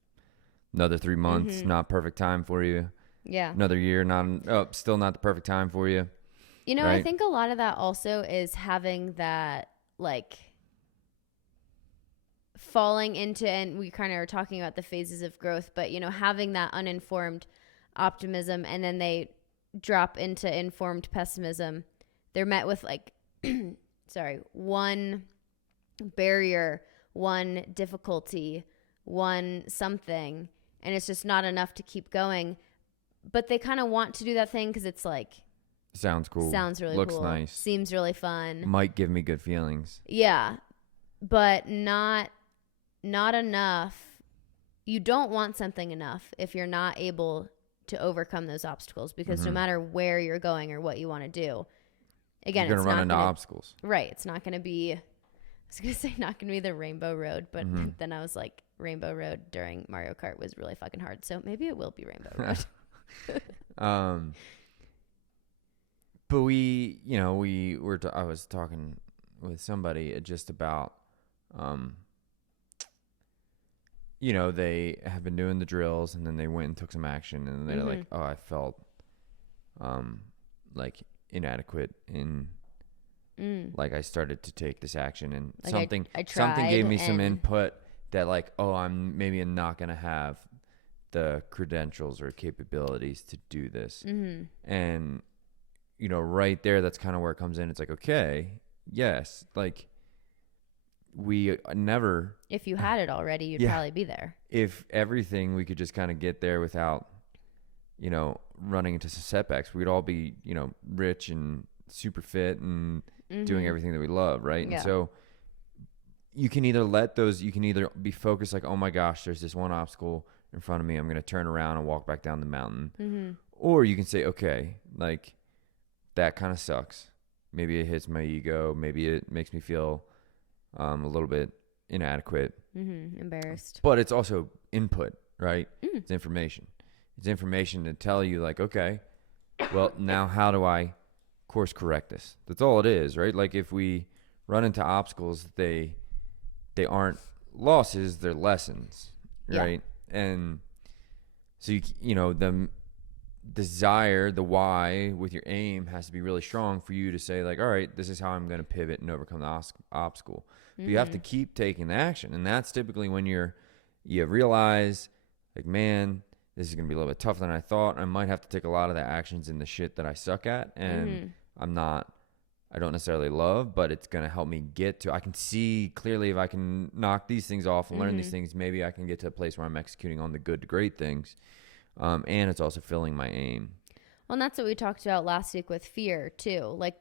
another 3 months, not perfect time for you. Yeah. Another year, still not the perfect time for you. Right? I think a lot of that also is having that, like, falling into, and we kind of are talking about the phases of growth, but, having that uninformed optimism and then they drop into informed pessimism. They're met with, like, one barrier, one difficulty, one something, and it's just not enough to keep going. But they kind of want to do that thing because it's like, sounds cool, sounds really looks cool, nice, seems really fun, might give me good feelings. Yeah, but not enough. You don't want something enough if you're not able to overcome those obstacles, because no matter where you're going or what you want to do, again, you're going to run into obstacles. Right. It's not going to be, I was going to say not going to be the Rainbow Road, but then I was like, Rainbow Road during Mario Kart was really fucking hard. So maybe it will be Rainbow Road. But I was talking with somebody just about, they have been doing the drills and then they went and took some action and they're like, oh, I felt, like inadequate in, like I started to take this action and like something gave me some input that like, oh, I'm not going to have the credentials or capabilities to do this. And, right there, that's kind of where it comes in. It's like, okay, yes, like we never. If you had it already, you'd probably be there. If everything, we could just kind of get there without, running into some setbacks, we'd all be, rich and super fit and doing everything that we love, right? Yeah. And so you can either be focused like, oh my gosh, there's this one obstacle in front of me, I'm going to turn around and walk back down the mountain. Or you can say, okay, like that kind of sucks. Maybe it hits my ego. Maybe it makes me feel a little bit inadequate. Embarrassed. But it's also input, right? It's information. It's information to tell you like, okay, well, now how do I course correct this? That's all it is, right? Like if we run into obstacles, they aren't losses, they're lessons, right? Yeah. And so the desire, the why with your aim has to be really strong for you to say like, all right, this is how I'm going to pivot and overcome the obstacle. But you have to keep taking the action, and that's typically when you realize like, man, this is going to be a little bit tougher than I thought. I might have to take a lot of the actions in the shit that I suck at and I don't necessarily love, but it's going to help me I can see clearly if I can knock these things off and learn these things, maybe I can get to a place where I'm executing on the good to great things. And it's also filling my aim. Well, and that's what we talked about last week with fear too. Like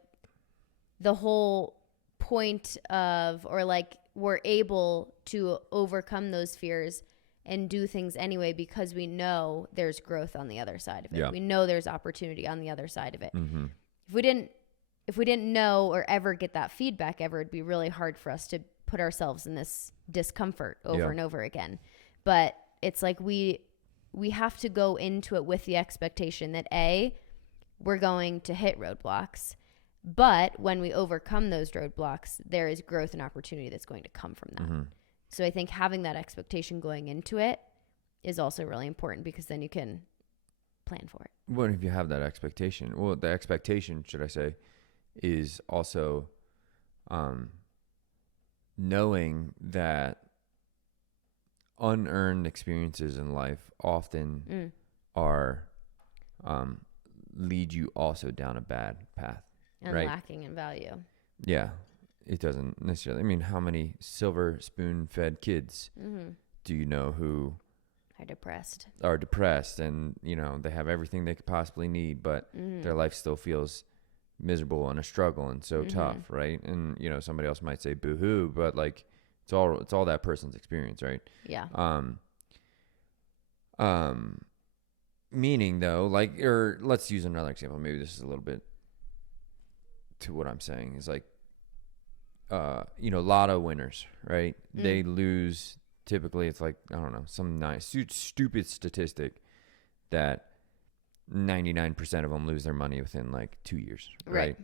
the whole point of, or like we're able to overcome those fears and do things anyway because we know there's growth on the other side of it. Yeah. We know there's opportunity on the other side of it. If we didn't know or ever get that feedback ever, it'd be really hard for us to put ourselves in this discomfort over and over again. But it's like we have to go into it with the expectation that we're going to hit roadblocks, but when we overcome those roadblocks, there is growth and opportunity that's going to come from that. So I think having that expectation going into it is also really important because then you can plan for it. What if you have that expectation? Well, the expectation, should I say, is also knowing that unearned experiences in life often are lead you also down a bad path. And right? Lacking in value. Yeah. it doesn't necessarily. I mean, how many silver spoon-fed kids do you know who are depressed and, you know, they have everything they could possibly need, but their life still feels miserable and a struggle and so tough, right? And, you know, somebody else might say boo-hoo, but like it's all that person's experience, right? Yeah. Meaning though, like, or let's use another example. Maybe this is a little bit to what I'm saying is like, you know, lotto winners, right? They lose. Typically, it's like, I don't know, some nice stupid statistic that 99% of them lose their money within like 2 years, right?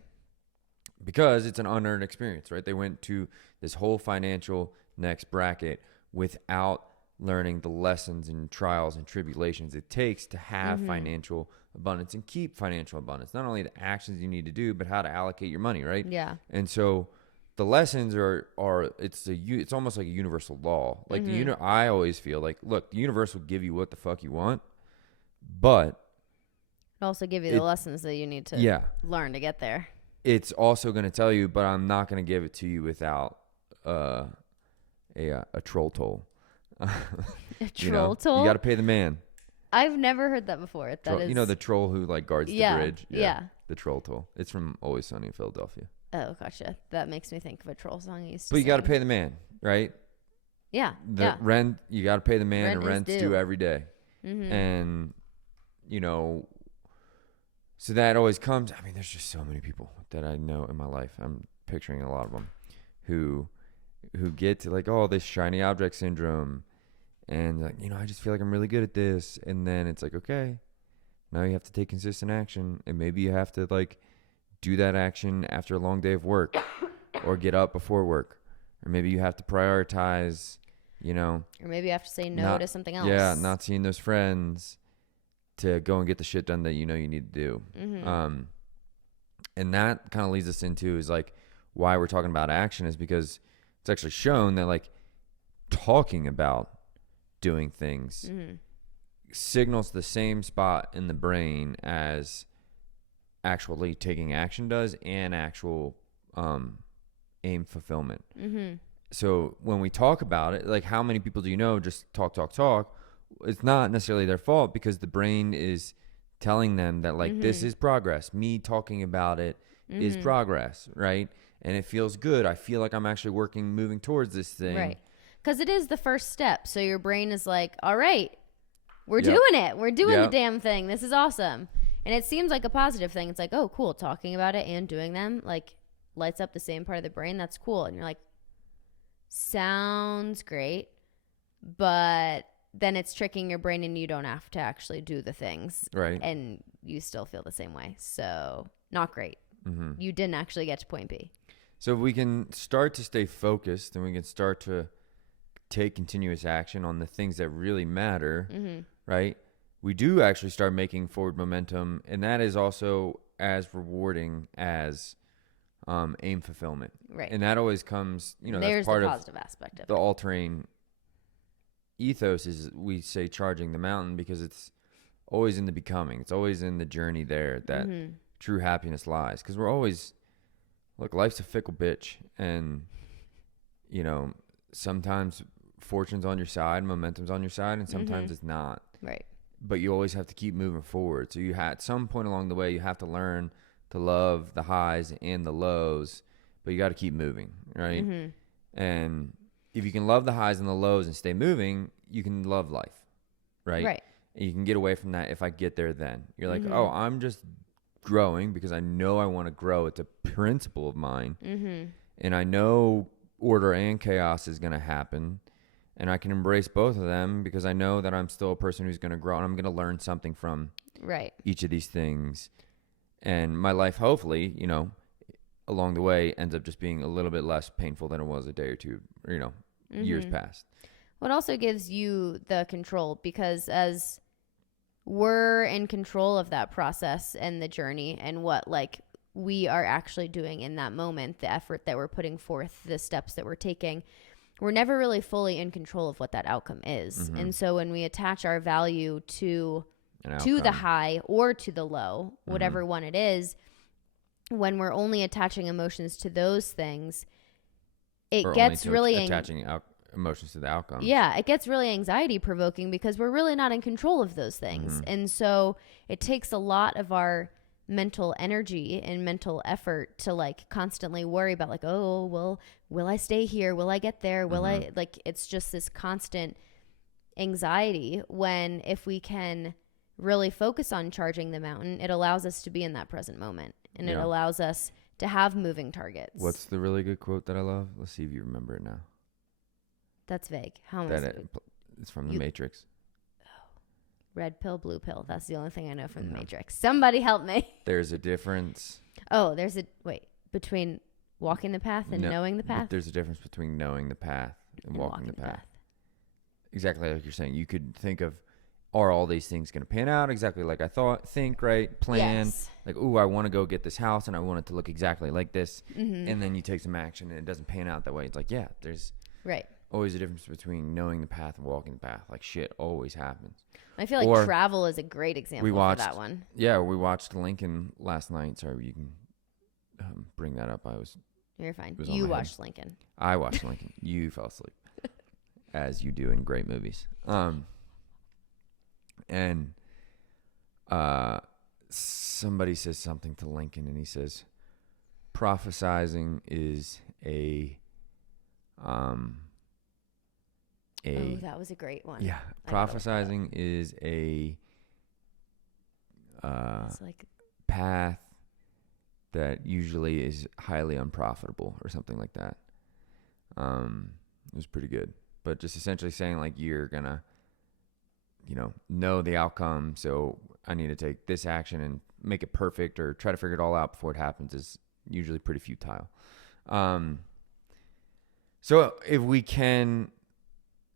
Because it's an unearned experience, right? They went to this whole financial next bracket without learning the lessons and trials and tribulations it takes to have financial abundance and keep financial abundance. Not only the actions you need to do, but how to allocate your money, right? Yeah. And so the lessons are it's almost like a universal law. Like I always feel like, look, the universe will give you what the fuck you want, but it also give you the lessons that you need to learn to get there. It's also going to tell you, but I'm not going to give it to you without a troll toll. A troll toll? You got to pay the man. I've never heard that before. You know the troll who like guards the bridge? Yeah. The troll toll. It's from Always Sunny in Philadelphia. Oh, gotcha. That makes me think of a troll song I used to But you got to sing. pay the man, right? Yeah. Rent, you got to pay the man, and rent's due every day. Mm-hmm. And, you know, so that always comes. I mean, there's just so many people that I know in my life. I'm picturing a lot of them who get to like, oh, this shiny object syndrome. And like, you know, I just feel like I'm really good at this. And then it's like, okay, now you have to take consistent action. And maybe you have to like do that action after a long day of work or get up before work. Or maybe you have to prioritize, you know. Or maybe you have to say no to something else. Yeah, not seeing those friends to go and get the shit done that you know you need to do. Mm-hmm. And that kind of leads us into is like why we're talking about action is because it's actually shown that like talking about doing things signals the same spot in the brain as actually taking action does and actual aim fulfillment. So when we talk about it, like how many people do you know just talk, it's not necessarily their fault because the brain is telling them that like this is progress. Me talking about it is progress, right? And it feels good. I feel like I'm actually moving towards this thing. Right. Because it is the first step. So your brain is like, all right, we're doing it. We're doing the damn thing. This is awesome. And it seems like a positive thing. It's like, oh, cool. Talking about it and doing them like lights up the same part of the brain. That's cool. And you're like, sounds great. But then it's tricking your brain and you don't have to actually do the things. Right. And you still feel the same way. So not great. You didn't actually get to point B. So if we can start to stay focused and we can start to take continuous action on the things that really matter, right? We do actually start making forward momentum, and that is also as rewarding as aim fulfillment. Right. And that always comes, you know, there's that's part the positive aspect of the it. all-terrain ethos is we say charging the mountain because it's always in the becoming. It's always in the journey there that true happiness lies. Because we're always, look, life's a fickle bitch, and, you know, sometimes fortune's on your side, momentum's on your side, and sometimes it's not. Right. But you always have to keep moving forward. So at some point along the way, you have to learn to love the highs and the lows, but you got to keep moving, right? And if you can love the highs and the lows and stay moving, you can love life, right? Right. And you can get away from that. If I get there, then you're like, oh, I'm just growing because I know I want to grow. It's a principle of mine. And I know order and chaos is going to happen. And I can embrace both of them because I know that I'm still a person who's going to grow and I'm going to learn something from each of these things. And my life, hopefully, you know, along the way ends up just being a little bit less painful than it was a day or two, or, you know, years past. Well, it also gives you the control because as we're in control of that process and the journey and what like we are actually doing in that moment, the effort that we're putting forth, the steps that we're taking, we're never really fully in control of what that outcome is. And so when we attach our value to the high or to the low, whatever one it is, when we're only attaching emotions to those things, it gets really attaching emotions to the outcome. Yeah, it gets really anxiety provoking because we're really not in control of those things. And so it takes a lot of our mental energy and mental effort to like constantly worry about like, oh, well, will I stay here? Will I get there? Will I, like, it's just this constant anxiety, when if we can really focus on charging the mountain, it allows us to be in that present moment, and it allows us to have moving targets. What's the really good quote that I love? Let's see if you remember it now. That's vague. How much? It's from The Matrix. Red pill, blue pill. That's the only thing I know from The Matrix. Somebody help me. There's a difference. Oh, between walking the path and knowing the path? There's a difference between knowing the path and walking the path. Exactly like you're saying. You could think of, are all these things going to pan out exactly like I plan? Yes. Like, ooh, I want to go get this house and I want it to look exactly like this. And then you take some action and it doesn't pan out that way. It's like, yeah, there's always a difference between knowing the path and walking the path. Like, shit always happens. I feel like travel is a great example for that one. Yeah, we watched Lincoln last night. Sorry, you can bring that up. You're fine. You watched Lincoln. I watched Lincoln. You fell asleep. As you do in great movies. And somebody says something to Lincoln, and he says, prophesizing is oh, that was a great one. Yeah, prophesizing is a path that usually is highly unprofitable or something like that. It was pretty good. But just essentially saying, like, you're going to, know the outcome. So I need to take this action and make it perfect or try to figure it all out before it happens is usually pretty futile. So if we can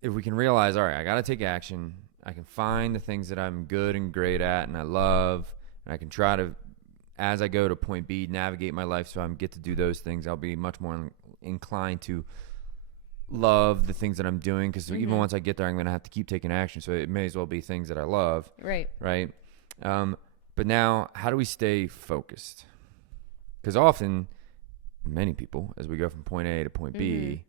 realize, all right, I got to take action. I can find the things that I'm good and great at and I love. And I can try to, as I go to point B, navigate my life so I get to do those things. I'll be much more inclined to love the things that I'm doing, because even once I get there, I'm going to have to keep taking action. So it may as well be things that I love. Right. But now, how do we stay focused? Because often, many people, as we go from point A to point B,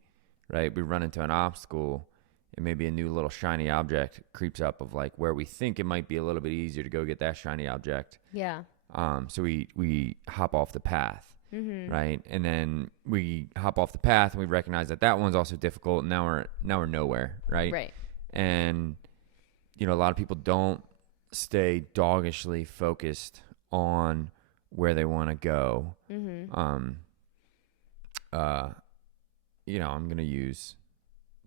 right, we run into an obstacle, and maybe a new little shiny object creeps up of like where we think it might be a little bit easier to go get that shiny object. Yeah. So we hop off the path. Right. And then we hop off the path and we recognize that one's also difficult. And now we're nowhere. Right. Right. And, a lot of people don't stay doggishly focused on where they want to go. I'm going to use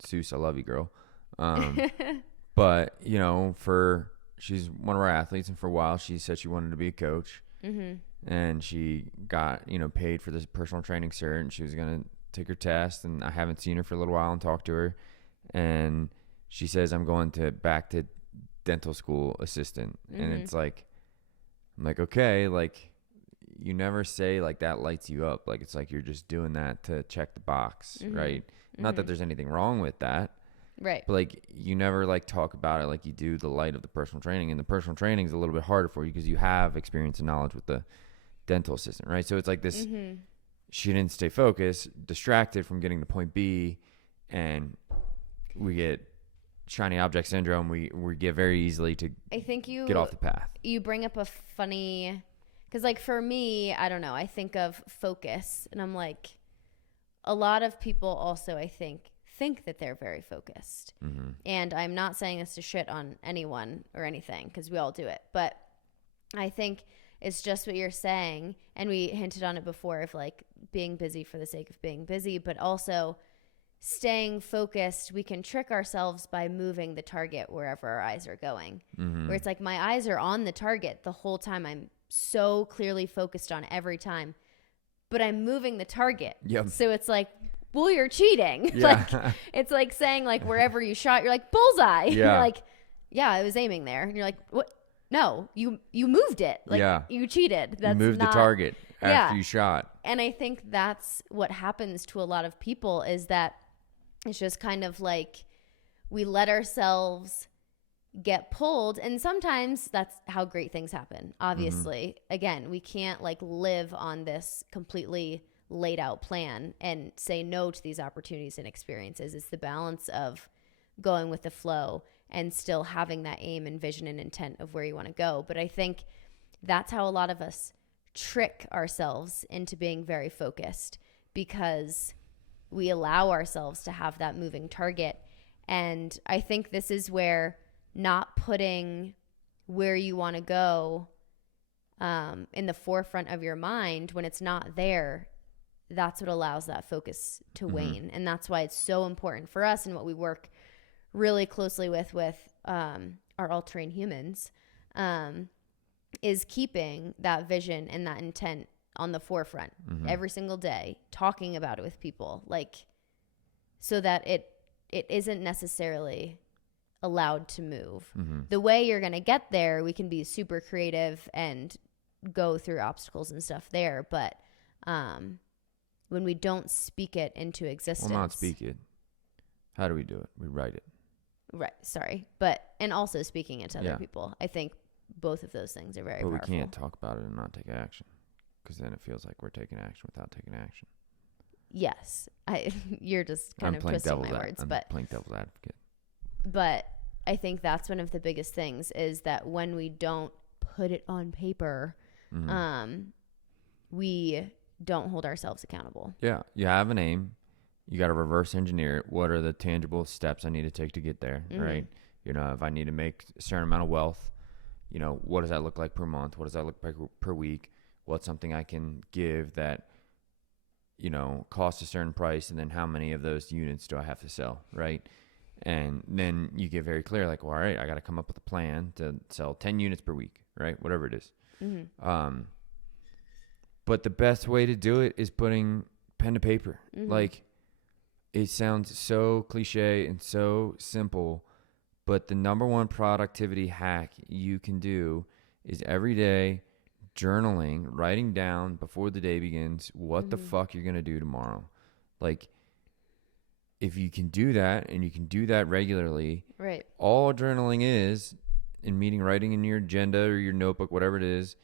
Seuss, I love you, girl. But, she's one of our athletes, and for a while she said she wanted to be a coach. And she got, paid for this personal training cert, and she was going to take her test, and I haven't seen her for a little while and talked to her. And she says, I'm going back to dental school assistant. And it's like, I'm like, okay, like, you never say like that lights you up. Like, it's like you're just doing that to check the box, right? Not that there's anything wrong with that. Right. But like, you never like talk about it like you do the light of the personal training. And the personal training is a little bit harder for you because you have experience and knowledge with the dental assistant, right? So it's like this, she didn't stay focused, distracted from getting to point B, and we get shiny object syndrome. We get very easily to get off the path. You bring up a funny, because like for me, I don't know, I think of focus, and I'm like, a lot of people also, I think that they're very focused. And I'm not saying this to shit on anyone or anything, because we all do it, but I think it's just what you're saying, and we hinted on it before, of like being busy for the sake of being busy, but also staying focused. We can trick ourselves by moving the target wherever our eyes are going, where it's like my eyes are on the target the whole time. I'm so clearly focused on every time, but I'm moving the target. So it's like, well, you're cheating. Like, it's like saying like wherever you shot, you're like bullseye. You're like, yeah, I was aiming there. And you're like, what? No, you moved it. Like, you cheated. You moved the target after you shot. And I think that's what happens to a lot of people, is that it's just kind of like we let ourselves get pulled. And sometimes that's how great things happen. Obviously, again, we can't like live on this completely laid out plan and say no to these opportunities and experiences. It's the balance of going with the flow and still having that aim and vision and intent of where you want to go. But I think that's how a lot of us trick ourselves into being very focused, because we allow ourselves to have that moving target. And I think this is where not putting where you want to go in the forefront of your mind, when it's not there, that's what allows that focus to wane. And that's why it's so important for us, and what we work really closely with our all-terrain humans, is keeping that vision and that intent on the forefront every single day, talking about it with people, like, so that it isn't necessarily allowed to move. The way you're going to get there, we can be super creative and go through obstacles and stuff there. But when we don't speak it into existence. Well, not speak it. How do we do it? We write it. Right. Sorry. And also speaking it to other people. I think both of those things are very powerful. But we can't talk about it and not take action, because then it feels like we're taking action without taking action. Yes. You're just kind of twisting my words. I'm playing devil's advocate. But I think that's one of the biggest things, is that when we don't put it on paper, we don't hold ourselves accountable. Yeah. You have an aim. You got to reverse engineer it. What are the tangible steps I need to take to get there, right? You know, if I need to make a certain amount of wealth, you know, what does that look like per month? What does that look like per week? What's something I can give that, you know, costs a certain price, and then how many of those units do I have to sell, right? And then you get very clear, like, well, all right, I got to come up with a plan to sell 10 units per week, right? Whatever it is. But the best way to do it is putting pen to paper. Like, it sounds so cliche and so simple, but the number one productivity hack you can do is every day journaling, writing down before the day begins what the fuck you're going to do tomorrow. Like, if you can do that, and you can do that regularly, right? All journaling is, in meaning writing in your agenda or your notebook, whatever it is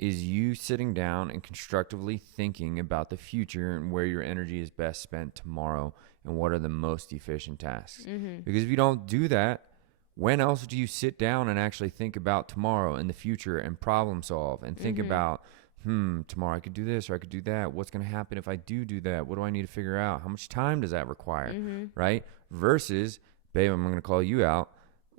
you sitting down and constructively thinking about the future and where your energy is best spent tomorrow and what are the most efficient tasks. Because if you don't do that, when else do you sit down and actually think about tomorrow and the future and problem solve and think about, tomorrow I could do this or I could do that. What's going to happen if I do that? What do I need to figure out? How much time does that require? Right? Versus, babe, I'm going to call you out.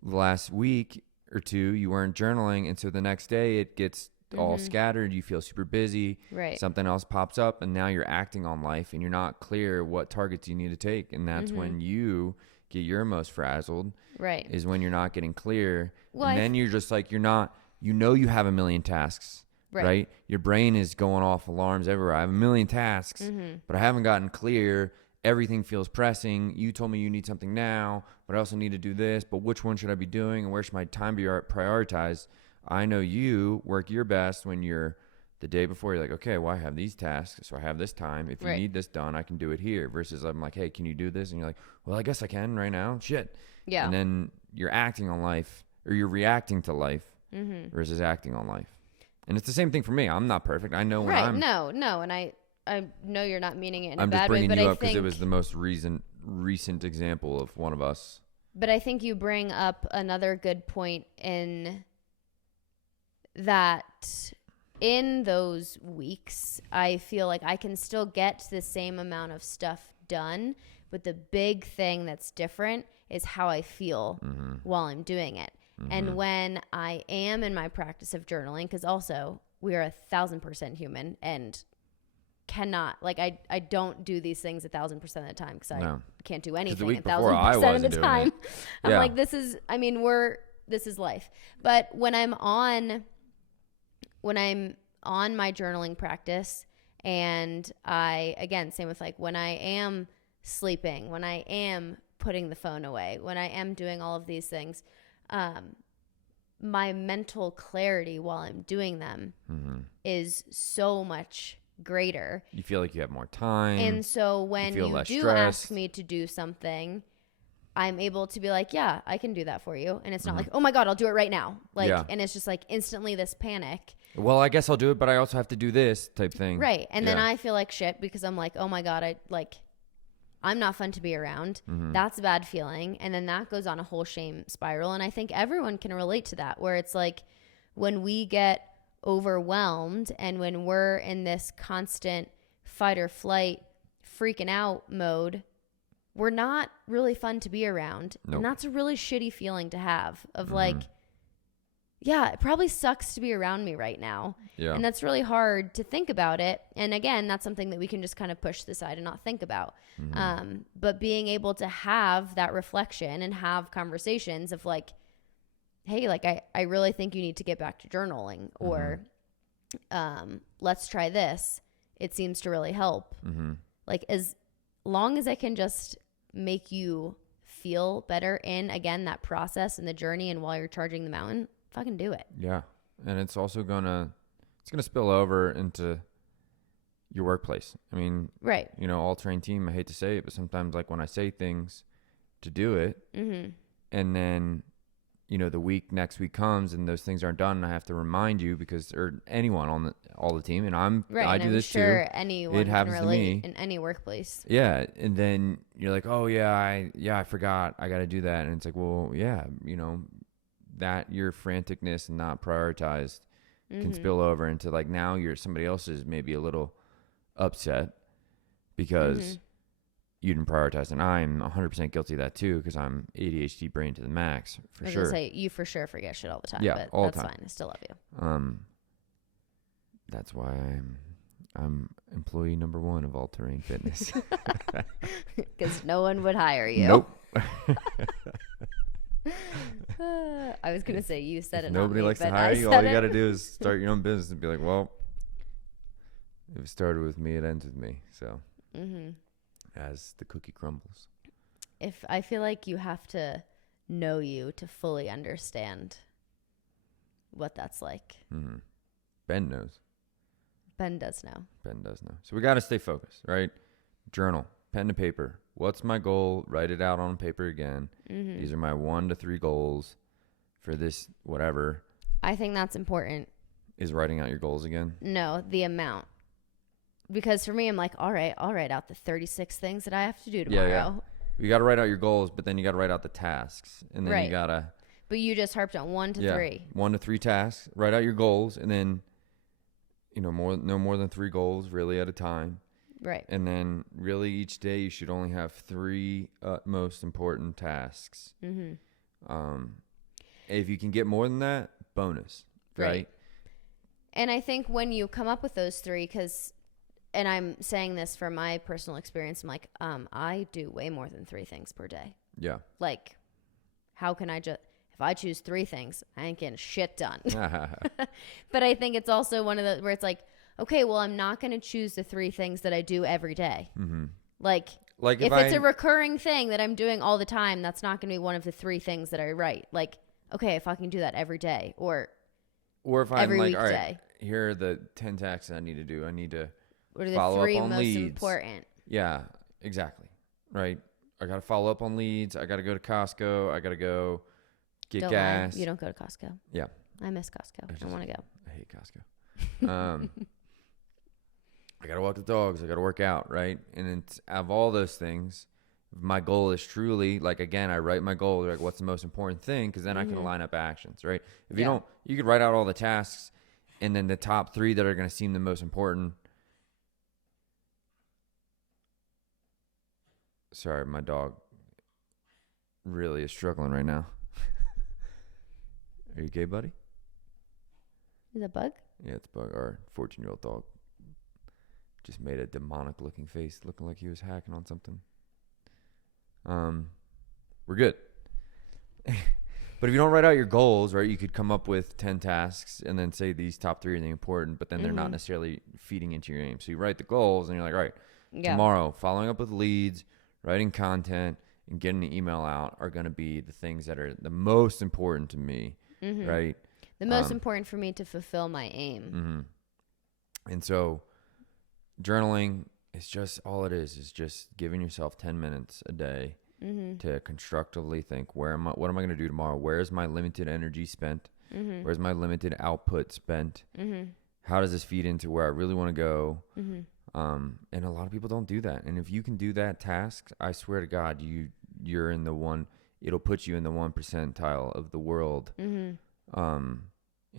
Last week or two, you weren't journaling. And so the next day it gets all scattered. You feel super busy. Right. Something else pops up, and now you're acting on life, and you're not clear what targets you need to take. And that's when you get your most frazzled. Right. Is when you're not getting clear. Well, and then you're just like, you're not, you know, you have a million tasks. Right. Your brain is going off alarms everywhere. I have a million tasks, but I haven't gotten clear. Everything feels pressing. You told me you need something now, but I also need to do this. But which one should I be doing, and where should my time be prioritized? I know you work your best when you're the day before. You're like, okay, well, I have these tasks, so I have this time. If you need this done, I can do it here. Versus I'm like, hey, can you do this? And you're like, well, I guess I can right now. Shit. Yeah. And then you're acting on life, or you're reacting to life versus acting on life. And it's the same thing for me. I'm not perfect. I know when I'm... No. And I know you're not meaning it in a bad way, but I'm just bringing you I up because it was the most recent example of one of us. But I think you bring up another good point in that in those weeks, I feel like I can still get the same amount of stuff done, but the big thing that's different is how I feel while I'm doing it. And when I am in my practice of journaling, because also we are 1,000% human and cannot, like, I don't do these things 1,000% of the time, because I can't do anything 1,000% of the time. I'm like, this is life. But when I'm on my journaling practice, and I, again, same with like when I am sleeping, when I am putting the phone away, when I am doing all of these things, my mental clarity while I'm doing them is so much greater. You feel like you have more time. And so when you do ask me to do something, I'm able to be like, yeah, I can do that for you. And it's not like, oh my God, I'll do it right now. Like, and it's just like instantly this panic. Well, I guess I'll do it, but I also have to do this type thing. Right. And then I feel like shit because I'm like, oh my God, I'm not fun to be around. That's a bad feeling. And then that goes on a whole shame spiral. And I think everyone can relate to that, where it's like when we get overwhelmed and when we're in this constant fight or flight, freaking out mode, we're not really fun to be around. Nope. And that's a really shitty feeling to have of like, yeah, it probably sucks to be around me right now. Yeah. And that's really hard to think about it. And again, that's something that we can just kind of push aside and not think about. But being able to have that reflection and have conversations of like, hey, like I really think you need to get back to journaling, or let's try this. It seems to really help. Like as long as I can just make you feel better in, again, that process and the journey, and while you're charging the mountain, fucking do it. Yeah. And it's also gonna spill over into your workplace. I mean, right. You know, all train team, I hate to say it, but sometimes like when I say things to do it, and then, you know, next week comes and those things aren't done, and I have to remind you because, or anyone on all the team, and I do this too. Anyone can relate in any workplace. Yeah. And then you're like, oh yeah, I forgot. I got to do that. And it's like, well, yeah, you know, that your franticness and not prioritized can spill over into like now somebody else is maybe a little upset because you didn't prioritize. And I'm 100% guilty of that too, because I'm ADHD brain to the max for sure. I was gonna say, you for sure forget shit all the time. Yeah, but all that's the time. Fine. I still love you. That's why I'm employee number 1 of All Terrain Fitness. Because no one would hire you. Nope. I was gonna say you said it. Nobody likes to hire you. All you got to do is start your own business and be like, well, if it started with me, it ends with me. So, as the cookie crumbles. If I feel like you have to know you to fully understand what that's like. Ben knows. Ben does know. So we got to stay focused, right? Journal, pen to paper. What's my goal? Write it out on paper again. These are my 1 to 3 goals for this, whatever. I think that's important. Is writing out your goals again? No, the amount. Because for me, I'm like, all right, I'll write out the 36 things that I have to do tomorrow. Yeah. You got to write out your goals, but then you got to write out the tasks. And then you got to. But you just harped on 1 to 3. 1 to 3 tasks. Write out your goals, and then, you know, no more than 3 goals really at a time. Right. And then really each day you should only have 3 most important tasks. If you can get more than that, bonus. Right. And I think when you come up with those 3, and I'm saying this from my personal experience, I'm like, I do way more than 3 things per day. Yeah. Like, how can I just, if I choose 3 things, I ain't getting shit done. But I think it's also one of the, where it's like, okay, well, I'm not going to choose the 3 things that I do every day. Like if it's a recurring thing that I'm doing all the time, that's not going to be one of the 3 things that I write. Like, okay, if I can do that every day or if I'm like, all right, here are the 10 tasks I need to do. I need to follow up on leads. What are the 3 most important? Yeah, exactly. Right. I got to follow up on leads. I got to go to Costco. I got to go get gas. You don't go to Costco. Yeah. I miss Costco. I don't want to go. I hate Costco. I got to walk the dogs. I got to work out, right? And it's, out of all those things, my goal is truly, like, again, I write my goal, like, what's the most important thing? Because then I can line up actions, right? If you don't, you could write out all the tasks, and then the top 3 that are going to seem the most important. Sorry, my dog really is struggling right now. Are you okay, buddy? Is that Bug? Yeah, it's Bug. Our 14-year-old dog just made a demonic-looking face, looking like he was hacking on something. We're good. But if you don't write out your goals, right, you could come up with 10 tasks and then say these top 3 are the important, but then they're not necessarily feeding into your aim. So you write the goals and you're like, all right, tomorrow, following up with leads, writing content, and getting an email out are going to be the things that are the most important to me, right? The most important for me to fulfill my aim. And so journaling is just, all it is just giving yourself 10 minutes a day to constructively think, what am I going to do tomorrow? Where is my limited energy spent? Where's my limited output spent? How does this feed into where I really want to go? And a lot of people don't do that. And if you can do that task, I swear to God, you're in the one, it'll put you in the 1 percentile of the world, in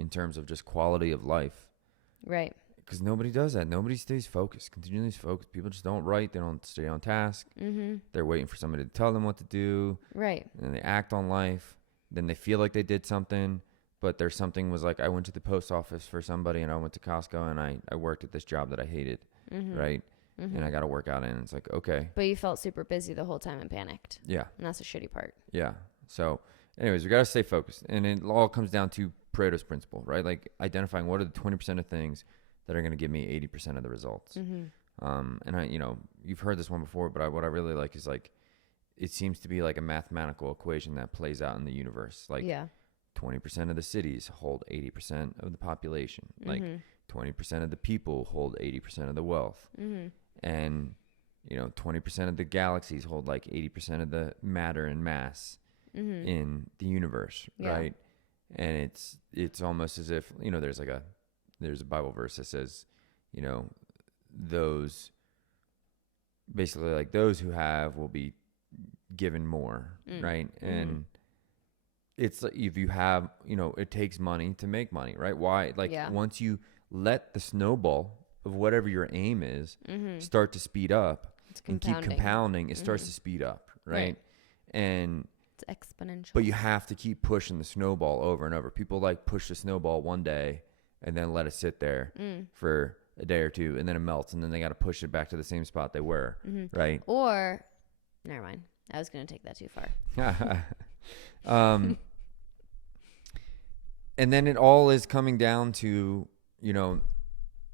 terms of just quality of life. Right. Because nobody does that. Nobody stays focused, continually focused. People just don't write. They don't stay on task. They're waiting for somebody to tell them what to do. Right. And they act on life. Then they feel like they did something, but there's something was like, I went to the post office for somebody, and I went to Costco, and I worked at this job that I hated. Right. And I got to work out in. It's like, okay. But you felt super busy the whole time and panicked. Yeah. And that's the shitty part. Yeah. So anyways, we got to stay focused. And it all comes down to Pareto's principle, right? Like identifying what are the 20% of things that are going to give me 80% of the results. And I, you've heard this one before, but what I really like is like, it seems to be like a mathematical equation that plays out in the universe. Like 20% of the cities hold 80% of the population. Like 20% of the people hold 80% of the wealth. And 20% of the galaxies hold like 80% of the matter and mass in the universe, right? And it's almost as if there's a Bible verse that says, those basically like those who have will be given more, right? And it's like if you have, it takes money to make money, right? Why? Like once you let the snowball of whatever your aim is start to speed up and keep compounding, it starts to speed up, right? And it's exponential. But you have to keep pushing the snowball over and over. People like push the snowball one day and then let it sit there for a day or two, and then it melts, and then they got to push it back to the same spot they were, right? Or, never mind. I was going to take that too far. And then it all is coming down to,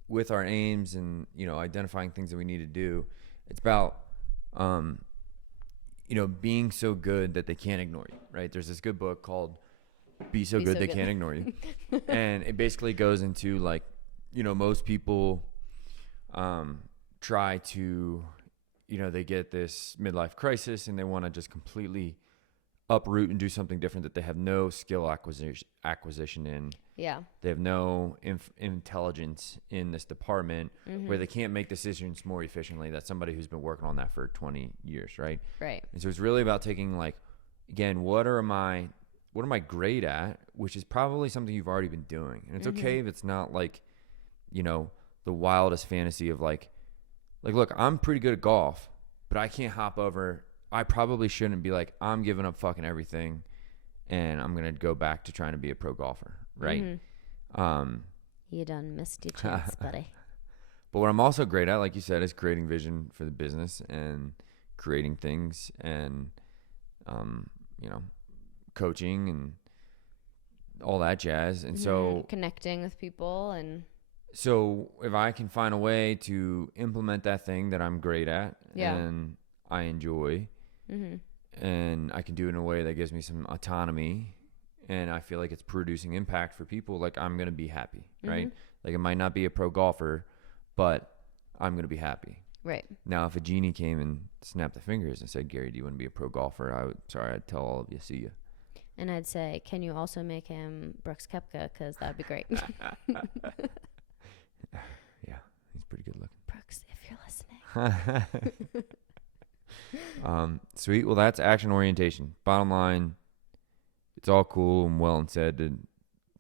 with our aims and, identifying things that we need to do. It's about, being so good that they can't ignore you, right? There's this good book called Be So Good They Can't Ignore You. And it basically goes into like, most people try to, they get this midlife crisis and they want to just completely uproot and do something different that they have no skill acquisition in. Yeah. They have no intelligence in this department where they can't make decisions more efficiently. That's somebody who's been working on that for 20 years, right? Right. And so it's really about taking like, again, what am I great at, which is probably something you've already been doing. And it's okay if it's not like, the wildest fantasy of like, look, I'm pretty good at golf, but I can't hop over. I probably shouldn't be like, I'm giving up fucking everything and I'm going to go back to trying to be a pro golfer. Right. You done missed your chance, buddy. But what I'm also great at, like you said, is creating vision for the business and creating things and, coaching and all that jazz. And so connecting with people. And so if I can find a way to implement that thing that I'm great at and I enjoy, and I can do it in a way that gives me some autonomy and I feel like it's producing impact for people, like I'm going to be happy, right? Like it might not be a pro golfer, but I'm going to be happy. Right. Now, if a genie came and snapped the fingers and said, Gary, do you want to be a pro golfer? I'd tell all of you, see you. And I'd say, can you also make him Brooks Koepka? Because that would be great. Yeah, he's pretty good looking. Brooks, if you're listening. Sweet. Well, that's action orientation. Bottom line, it's all cool and well and said to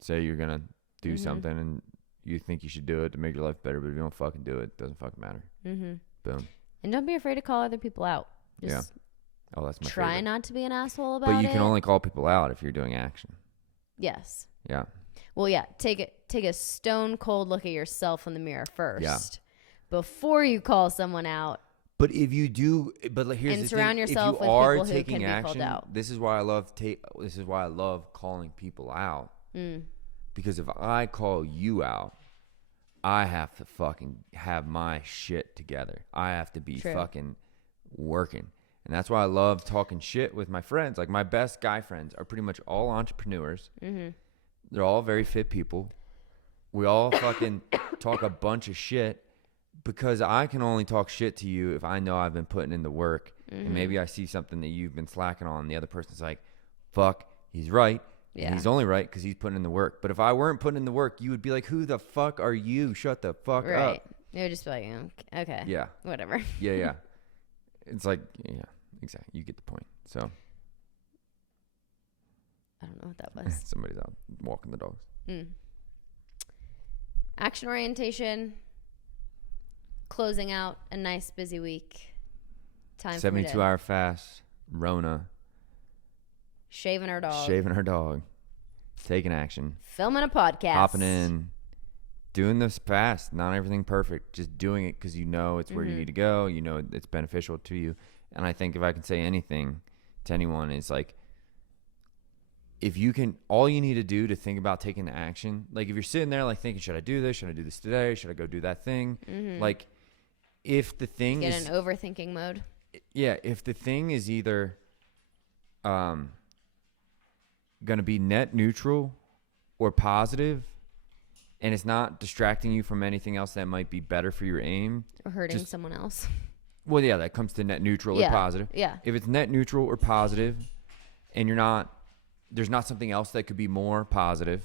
say you're going to do something and you think you should do it to make your life better, but if you don't fucking do it, it doesn't fucking matter. Boom. And don't be afraid to call other people out. Just Oh, that's my try favorite. not to be an asshole about it. But you can only call people out if you're doing action. Yes. Yeah. Well, yeah. Take a stone cold look at yourself in the mirror first before you call someone out. But if you do, but here's and the surround thing, yourself if with you are people who taking can action, be called out. This is why I love calling people out. Because if I call you out, I have to fucking have my shit together. I have to be fucking working. And that's why I love talking shit with my friends. Like my best guy friends are pretty much all entrepreneurs. They're all very fit people. We all fucking talk a bunch of shit because I can only talk shit to you if I know I've been putting in the work and maybe I see something that you've been slacking on, and the other person's like, fuck, he's right. And he's only right because he's putting in the work. But if I weren't putting in the work, you would be like, who the fuck are you? Shut the fuck up. Right. You would just be like, okay. Yeah. Whatever. Yeah. It's like, yeah, exactly. You get the point. So. I don't know what that was. Somebody's out walking the dogs. Action orientation. Closing out a nice busy week. Time 72-hour fast. Rona. Shaving our dog. Taking action. Filming a podcast. Hopping in. Doing this fast. Not everything perfect. Just doing it because you know it's where you need to go. You know it's beneficial to you. And I think if I can say anything to anyone, is like, if you can, all you need to do to think about taking the action, like if you're sitting there like thinking, should I do this? Should I do this today? Should I go do that thing? Like if the thing is in overthinking mode. Yeah. If the thing is either going to be net neutral or positive, and it's not distracting you from anything else that might be better for your aim. Or hurting someone else. Well, yeah, that comes to net neutral or positive. Yeah. If it's net neutral or positive and there's not something else that could be more positive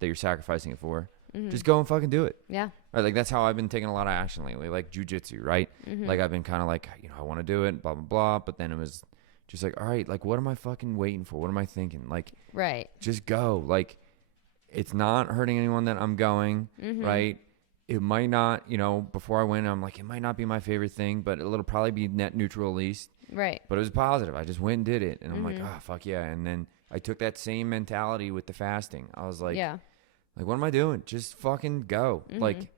that you're sacrificing it for, just go and fucking do it. Yeah. Right, like that's how I've been taking a lot of action lately, like jujitsu, right? Like I've been kind of like, I want to do it, blah, blah, blah. But then it was just like, all right, like what am I fucking waiting for? What am I thinking? Like, right. Just go. Like, it's not hurting anyone that I'm going, right? It might not, before I went, I'm like, it might not be my favorite thing, but it'll probably be net neutral at least. Right. But it was positive. I just went and did it. And I'm like, oh, fuck yeah. And then I took that same mentality with the fasting. I was like, what am I doing? Just fucking go. Like,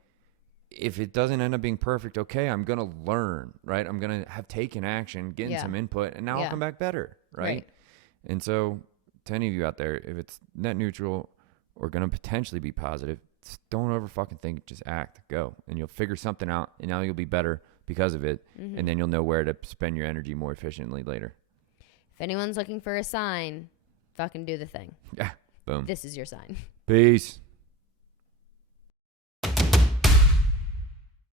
if it doesn't end up being perfect, okay, I'm going to learn, right? I'm going to have taken action, getting some input, and now I'll come back better, right? And so to any of you out there, if it's net neutral or going to potentially be positive, don't over fucking think, just act, go, and you'll figure something out, and now you'll be better because of it, and then you'll know where to spend your energy more efficiently later. If anyone's looking for a sign, fucking do the thing. Yeah, boom. This is your sign. Peace.